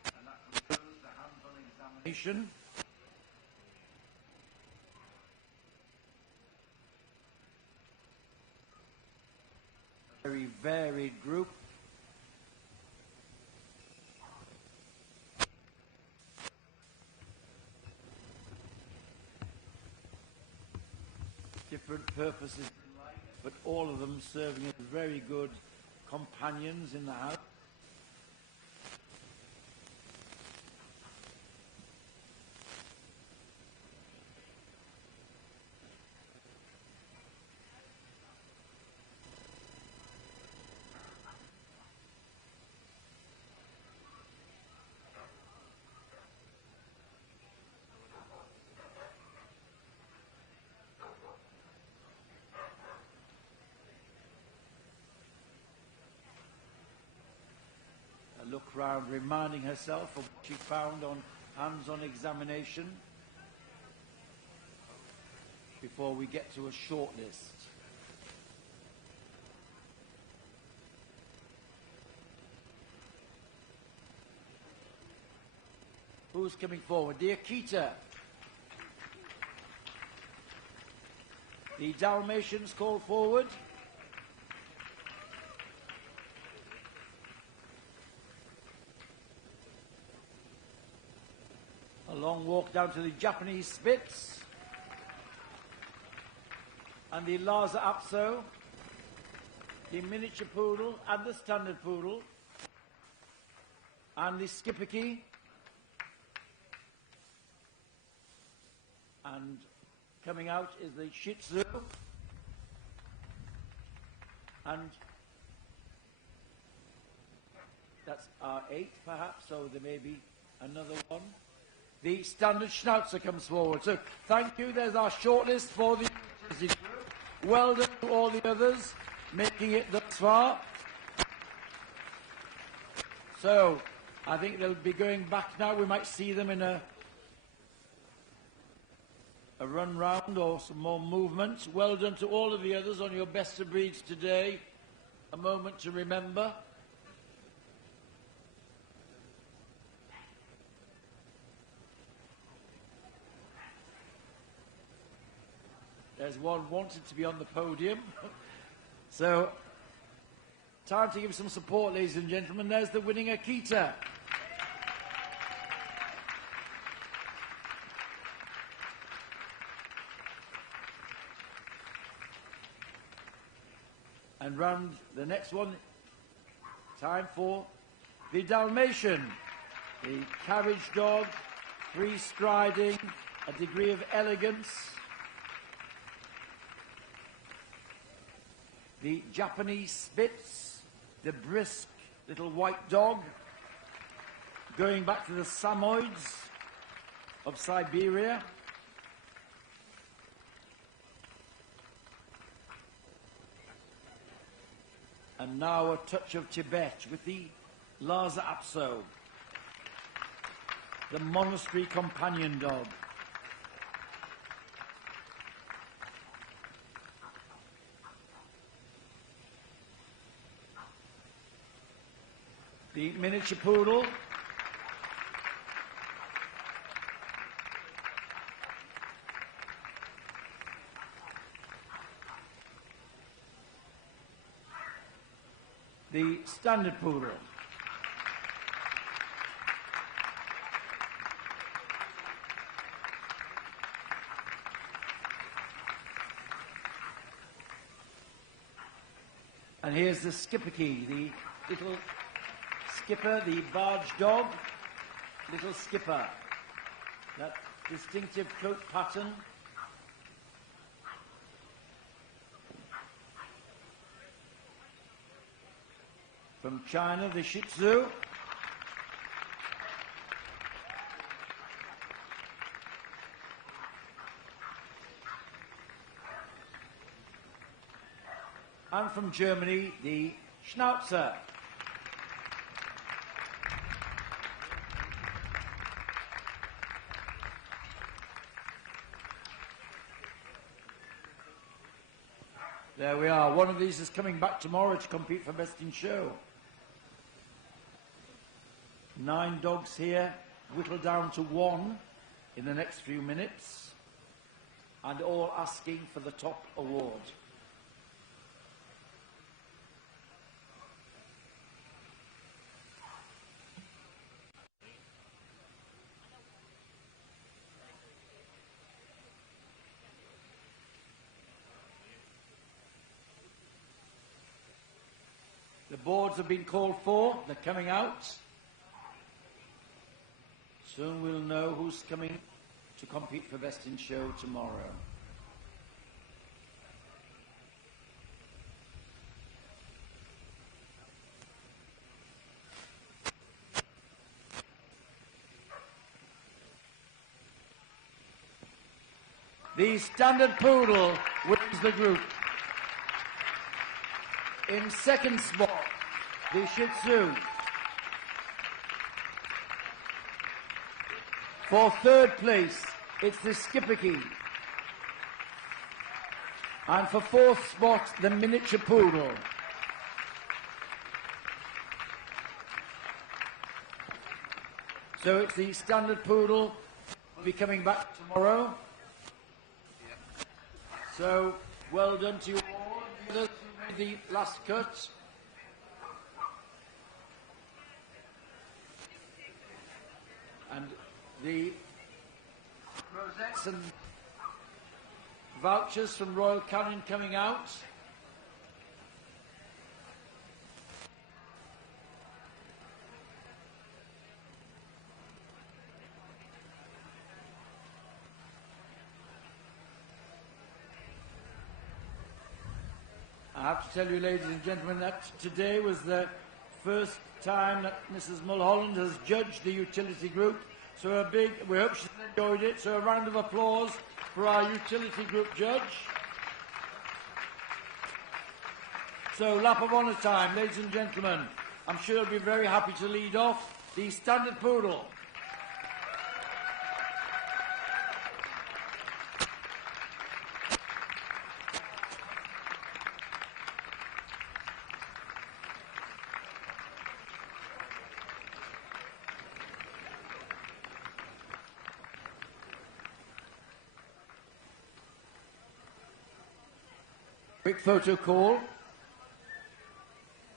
And that concludes the hands-on examination. Very varied group. Different purposes in life, but all of them serving as very good companions in the house. Look round, reminding herself of what she found on hands-on examination before we get to a short list. Who's coming forward? The Akita. The Dalmatians call forward. A long walk down to the Japanese Spitz. And the Lhasa Apso. The miniature poodle and the standard poodle. And the Schipperke. And coming out is the Shih Tzu. And that's R8 perhaps, so there may be another one. The standard Schnauzer comes forward. So thank you. There's our shortlist for the group. Well done to all the others making it thus far. So I think they'll be going back now. We might see them in a run round or some more movements. Well done to all of the others on your best of breeds today. A moment to remember. There's one wanted to be on the podium. So, time to give some support, ladies and gentlemen. There's the winning Akita. And round the next one, time for the Dalmatian, the carriage dog, free striding, a degree of elegance. The Japanese Spitz, the brisk little white dog, going back to the Samoyeds of Siberia. And now a touch of Tibet with the Lhasa Apso, the monastery companion dog. The miniature poodle. The standard poodle. And here's the Skipperkey, the little skipper, the barge dog, little skipper. That distinctive coat pattern. From China, the Shih Tzu. And from Germany, the Schnauzer. There we are. One of these is coming back tomorrow to compete for Best in Show. 9 dogs here, whittled down to 1 in the next few minutes, and all asking for the top award. The boards have been called for, they're coming out. Soon we'll know who's coming to compete for Best in Show tomorrow. The standard poodle wins the group. In second spot, the Shih Tzu. For third place, it's the Skipperkey. And for fourth spot, the miniature poodle. So it's the standard poodle will be coming back tomorrow. So well done to you all. Who made the last cut. And the rosettes and vouchers from Royal Canin coming out. I have to tell you, ladies and gentlemen, that today was the first time that Mrs. Mulholland has judged the utility group. So we hope she's enjoyed it. So a round of applause for our utility group judge. So lap of honour time, ladies and gentlemen. I'm sure he'll be very happy to lead off the standard poodle. Quick photo call.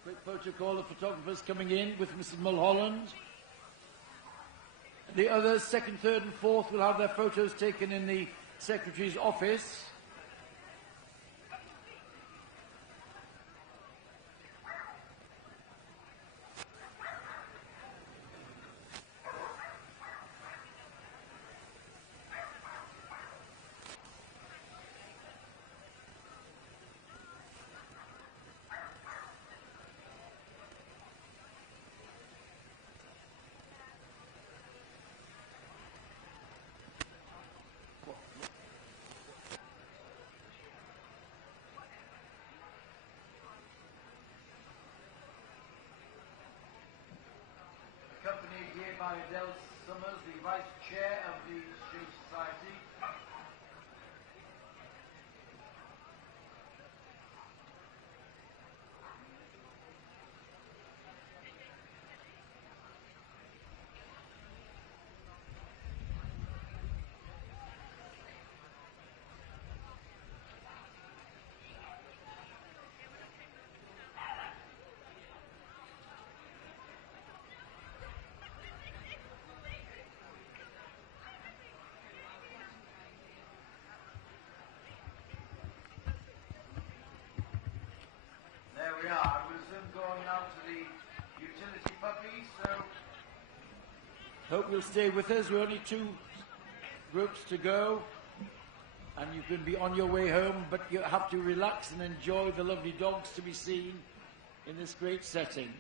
Quick photo call. The photographers coming in with Mrs. Mulholland. The others, second, third and fourth, will have their photos taken in the Secretary's office. Accompanied here by Adele Summers, the Vice Chair of the Shoe Society. There we are. We'll soon go on now to the utility puppies, so hope you'll stay with us. We're only 2 groups to go, and you can be on your way home, but you have to relax and enjoy the lovely dogs to be seen in this great setting.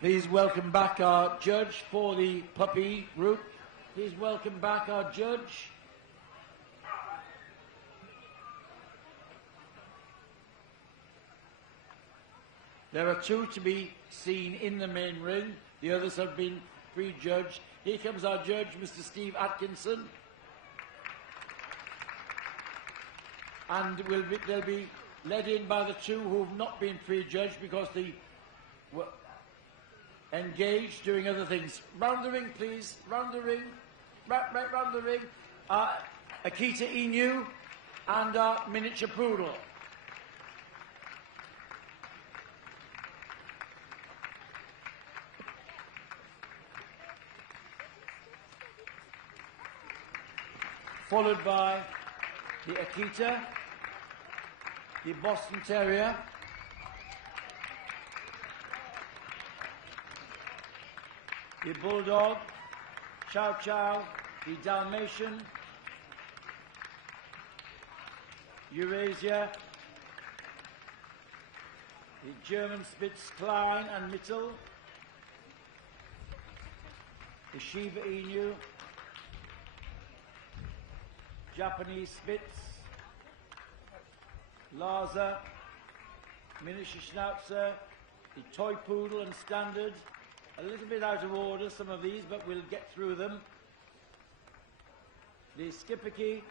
Please welcome back our judge for the puppy group. Please welcome back our judge. There are 2 to be seen in the main ring. The others have been prejudged. Here comes our judge, Mr. Steve Atkinson. And they'll be led in by the 2 who have not been prejudged because they were engaged doing other things. Round the ring, please. Round the ring. Right round the ring. Akita Inu and our miniature poodle. Followed by the Akita, the Boston Terrier, the Bulldog, Chow Chow, the Dalmatian, Eurasia, the German Spitz Klein and Mittel, the Shiba Inu, Japanese Spitz, Lhasa, miniature Schnauzer, the Toy Poodle and Standard. A little bit out of order, some of these, but we'll get through them. The Skipperkey,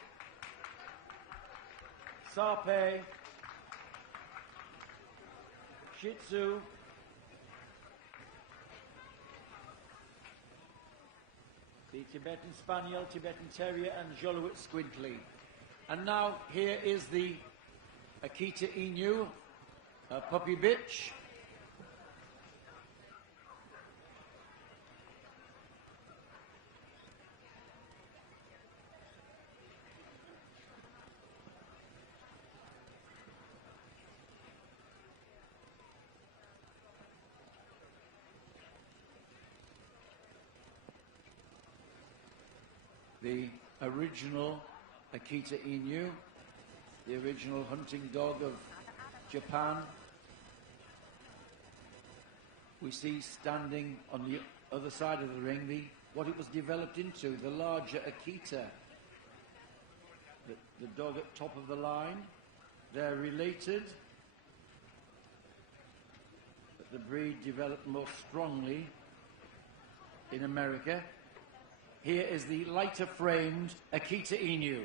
Sarpe, Shih Tzu, the Tibetan Spaniel, Tibetan Terrier and Jolowit Squintley. And now here is the Akita Inu, a puppy bitch. the original Akita Inu, the original hunting dog of Japan. We see standing on the other side of the ring what it was developed into, the larger Akita, the dog at top of the line. They're related, but the breed developed more strongly in America. Here is the lighter framed Akita Inu.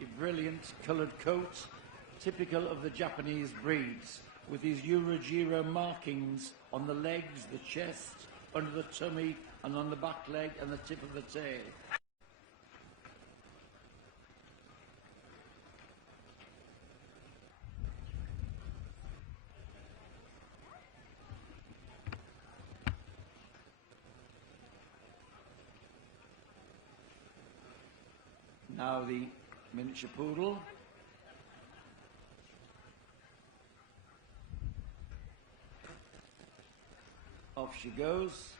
The brilliant coloured coat, typical of the Japanese breeds, with these Urojiro markings on the legs, the chest, under the tummy, and on the back leg and the tip of the tail. Now the miniature poodle. Off she goes.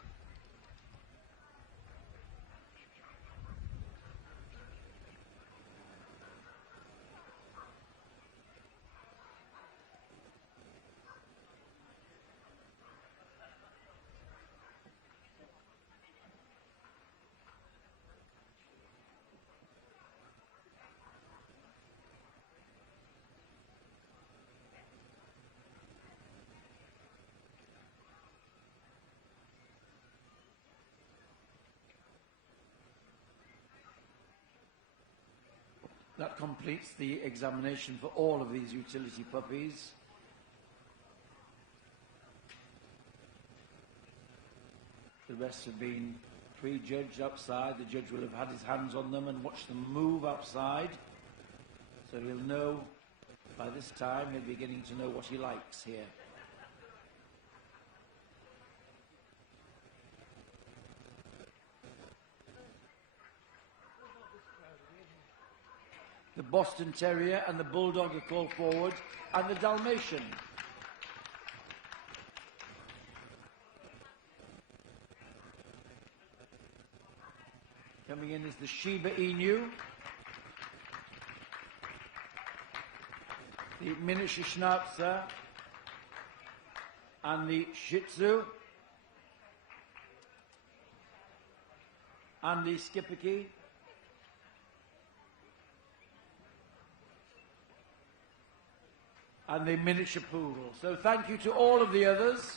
That completes the examination for all of these utility puppies. The rest have been prejudged outside. The judge will have had his hands on them and watched them move outside. So he'll know, by this time, he'll be beginning to know what he likes here. The Boston Terrier and the Bulldog are called forward, and the Dalmatian. Coming in is the Shiba Inu, the miniature Schnauzer, and the Shih Tzu, and the Schipperke. And the miniature poodle. So thank you to all of the others.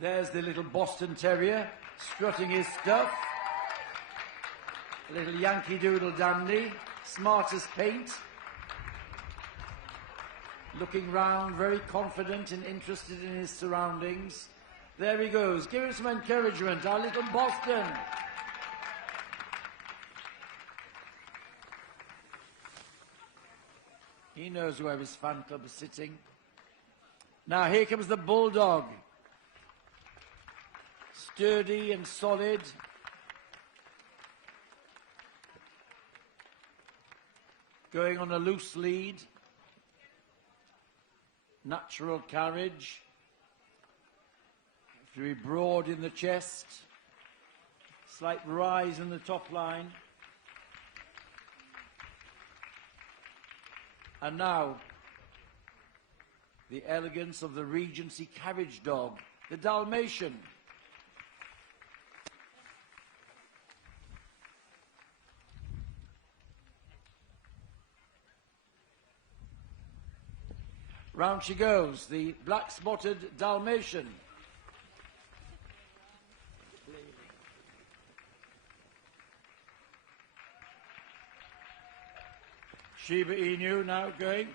There's the little Boston Terrier strutting his stuff. A little Yankee Doodle dandy, smart as paint. Looking round, very confident and interested in his surroundings. There he goes. Give him some encouragement, our little Boston. He knows where his fan club is sitting. Now here comes the Bulldog. Sturdy and solid. Going on a loose lead. Natural carriage, very broad in the chest, slight rise in the top line. And now, the elegance of the Regency Carriage Dog, the Dalmatian. Round she goes, the black-spotted Dalmatian. Shiba Inu now going.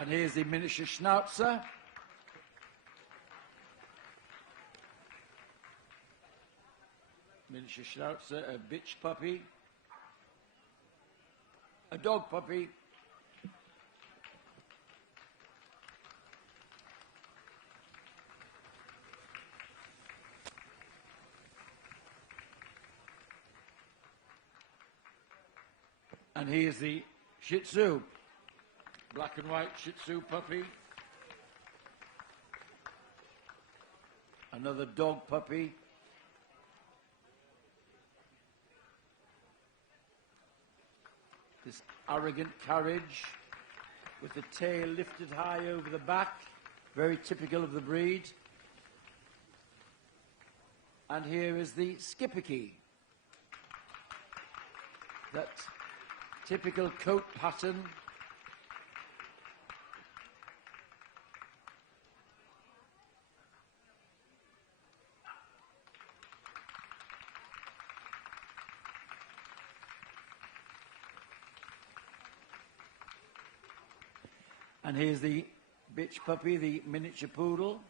And here's the miniature Schnauzer. Miniature Schnauzer, a bitch puppy. A dog puppy. And here's the Shih Tzu, black and white Shih Tzu puppy. Another dog puppy. This arrogant carriage with the tail lifted high over the back, very typical of the breed. And here is the Schipperke, that typical coat pattern. And here's the bitch puppy, the miniature poodle.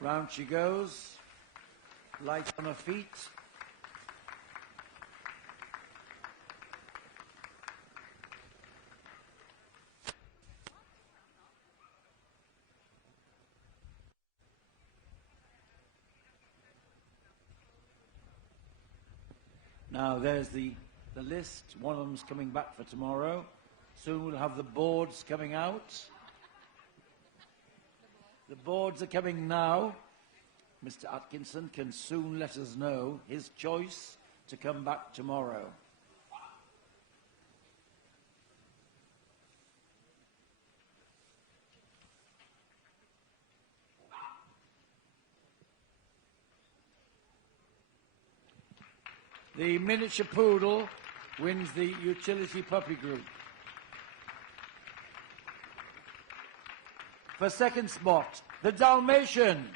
Round she goes, light on her feet. Now there's the list. One of them's coming back for tomorrow. Soon we'll have the boards coming out. The boards are coming now. Mr. Atkinson can soon let us know his choice to come back tomorrow. The miniature poodle wins the utility puppy group. For second spot, the Dalmatian.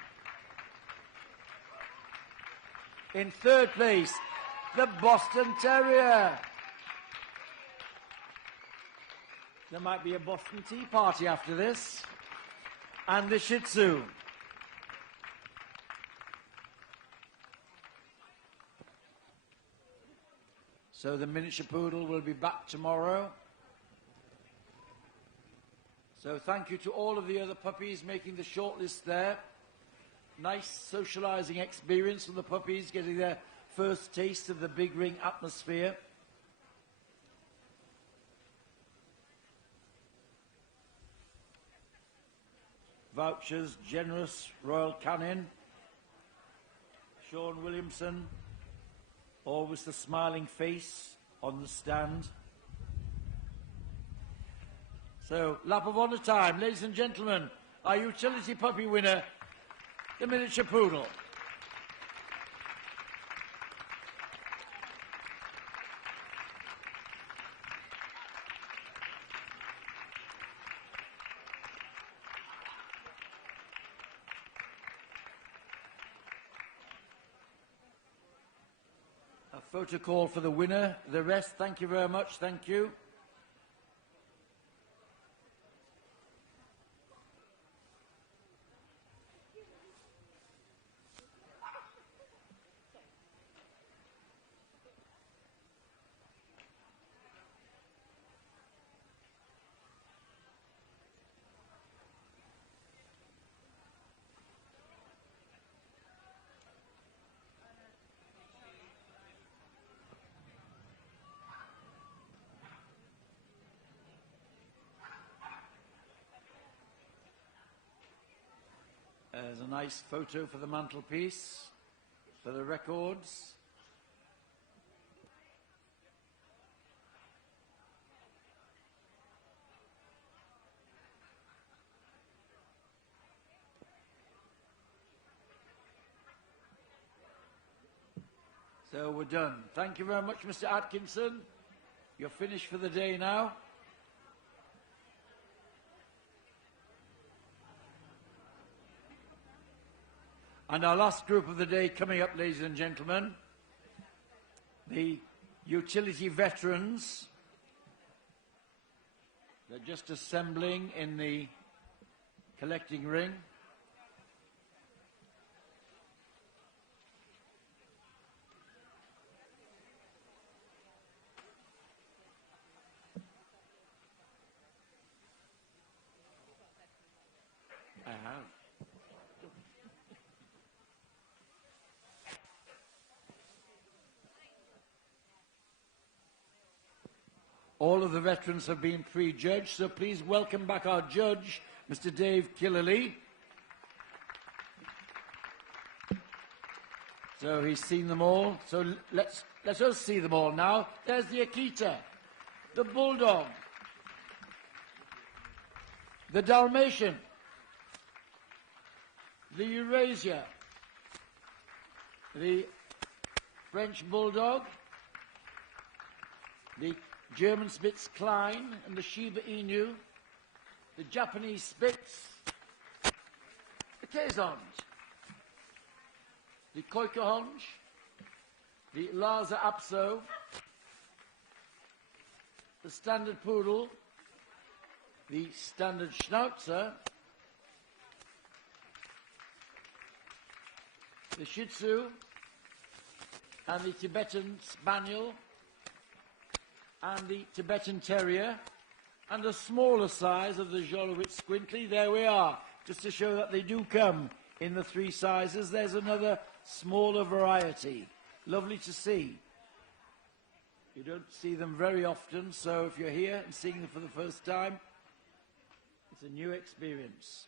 In third place, the Boston Terrier. There might be a Boston tea party after this. And the Shih Tzu. So the miniature poodle will be back tomorrow. So thank you to all of the other puppies making the shortlist there. Nice socialising experience for the puppies, getting their first taste of the big ring atmosphere. Vouchers, generous Royal Canin. Sean Williamson, always the smiling face on the stand. So, lap of honour time, ladies and gentlemen. Our utility puppy winner, the miniature poodle. A photo call for the winner. The rest, thank you very much. Thank you. There's a nice photo for the mantelpiece, for the records. So we're done. Thank you very much, Mr. Atkinson. You're finished for the day now. And our last group of the day coming up, ladies and gentlemen, the utility veterans. They're just assembling in the collecting ring. I have. All of the veterans have been prejudged, so please welcome back our judge, Mr. Dave Killerley. So he's seen them all. So let us see them all now. There's the Akita, the Bulldog, the Dalmatian, the Eurasia, the French Bulldog, the German Spitz Klein and the Shiba Inu, the Japanese Spitz, the Kohanji, the Kohanji, the Lhasa Apso, the Standard Poodle, the Standard Schnauzer, the Shih Tzu, and the Tibetan Spaniel, and the Tibetan Terrier, and a smaller size of the Jolowitz Squintly. There we are, just to show that they do come in the 3 sizes. There's another smaller variety. Lovely to see. You don't see them very often, so if you're here and seeing them for the first time, it's a new experience.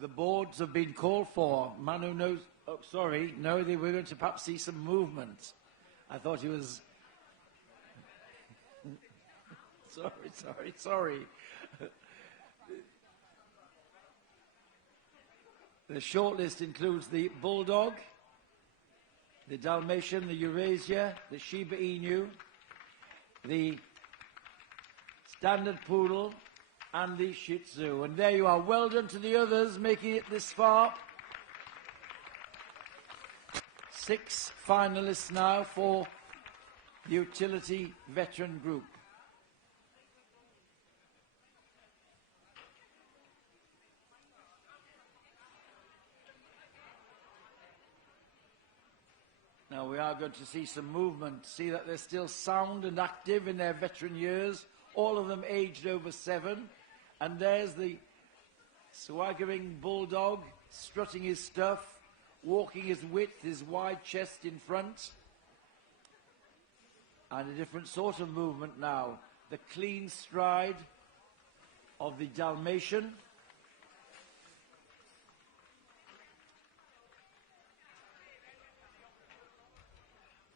The boards have been called for. Manu knows. Oh, sorry. No, they were going to perhaps see some movement. I thought he was. Sorry. The shortlist includes the Bulldog, the Dalmatian, the Eurasia, the Shiba Inu, the Standard Poodle, and the Shih Tzu. And there you are. Well done to the others making it this far. 6 finalists now for the utility veteran group. Now we are going to see some movement. See that they're still sound and active in their veteran years. All of them aged over 7. And there's the swaggering Bulldog, strutting his stuff, walking his width, his wide chest in front. And a different sort of movement now. The clean stride of the Dalmatian.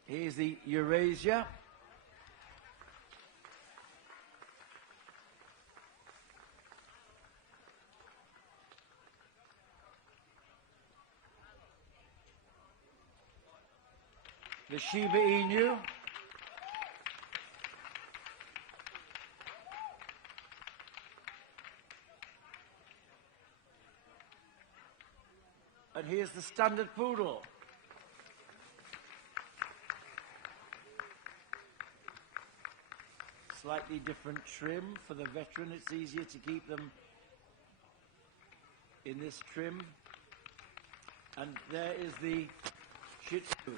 Here's the Eurasia. The Shiba Inu. And here's the Standard Poodle. Slightly different trim for the veteran. It's easier to keep them in this trim. And there is the Shih Tzu.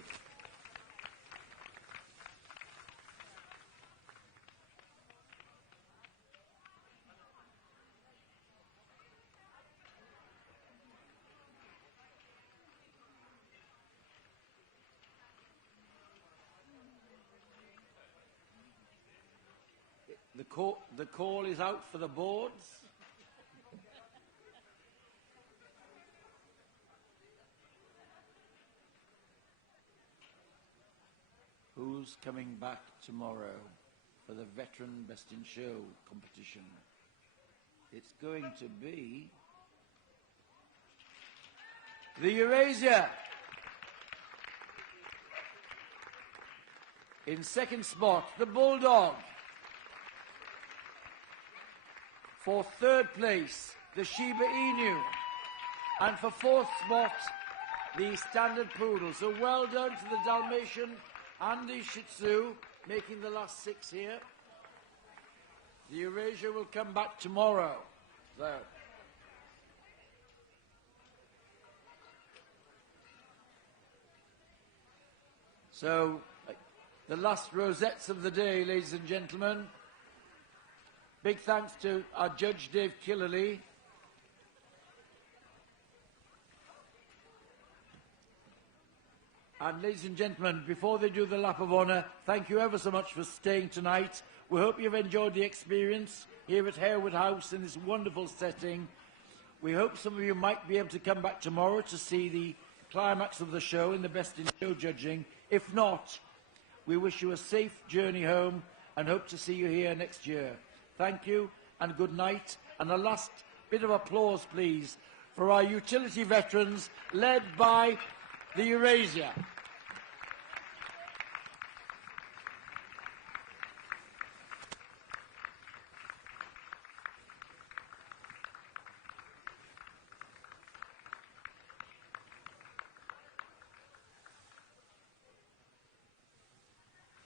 The call is out for the boards. Who's coming back tomorrow? for the Veteran Best in Show competition. It's going to be the Eurasia. In second spot, the Bulldog. For third place, the Shiba Inu. And for fourth spot, the Standard Poodle. So well done to the Dalmatian and the Shih Tzu, making the last 6 here. The Eurasia will come back tomorrow. So, the last rosettes of the day, ladies and gentlemen. Big thanks to our judge, Dave Killerley. And ladies and gentlemen, before they do the lap of honour, thank you ever so much for staying tonight. We hope you've enjoyed the experience here at Harewood House in this wonderful setting. We hope some of you might be able to come back tomorrow to see the climax of the show in the Best in Show judging. If not, we wish you a safe journey home and hope to see you here next year. Thank you and good night. And a last bit of applause, please, for our utility veterans led by the Eurasia.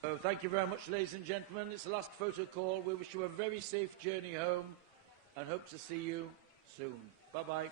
So thank you very much, ladies and gentlemen. It's the last photo call. We wish you a very safe journey home and hope to see you soon. Bye-bye.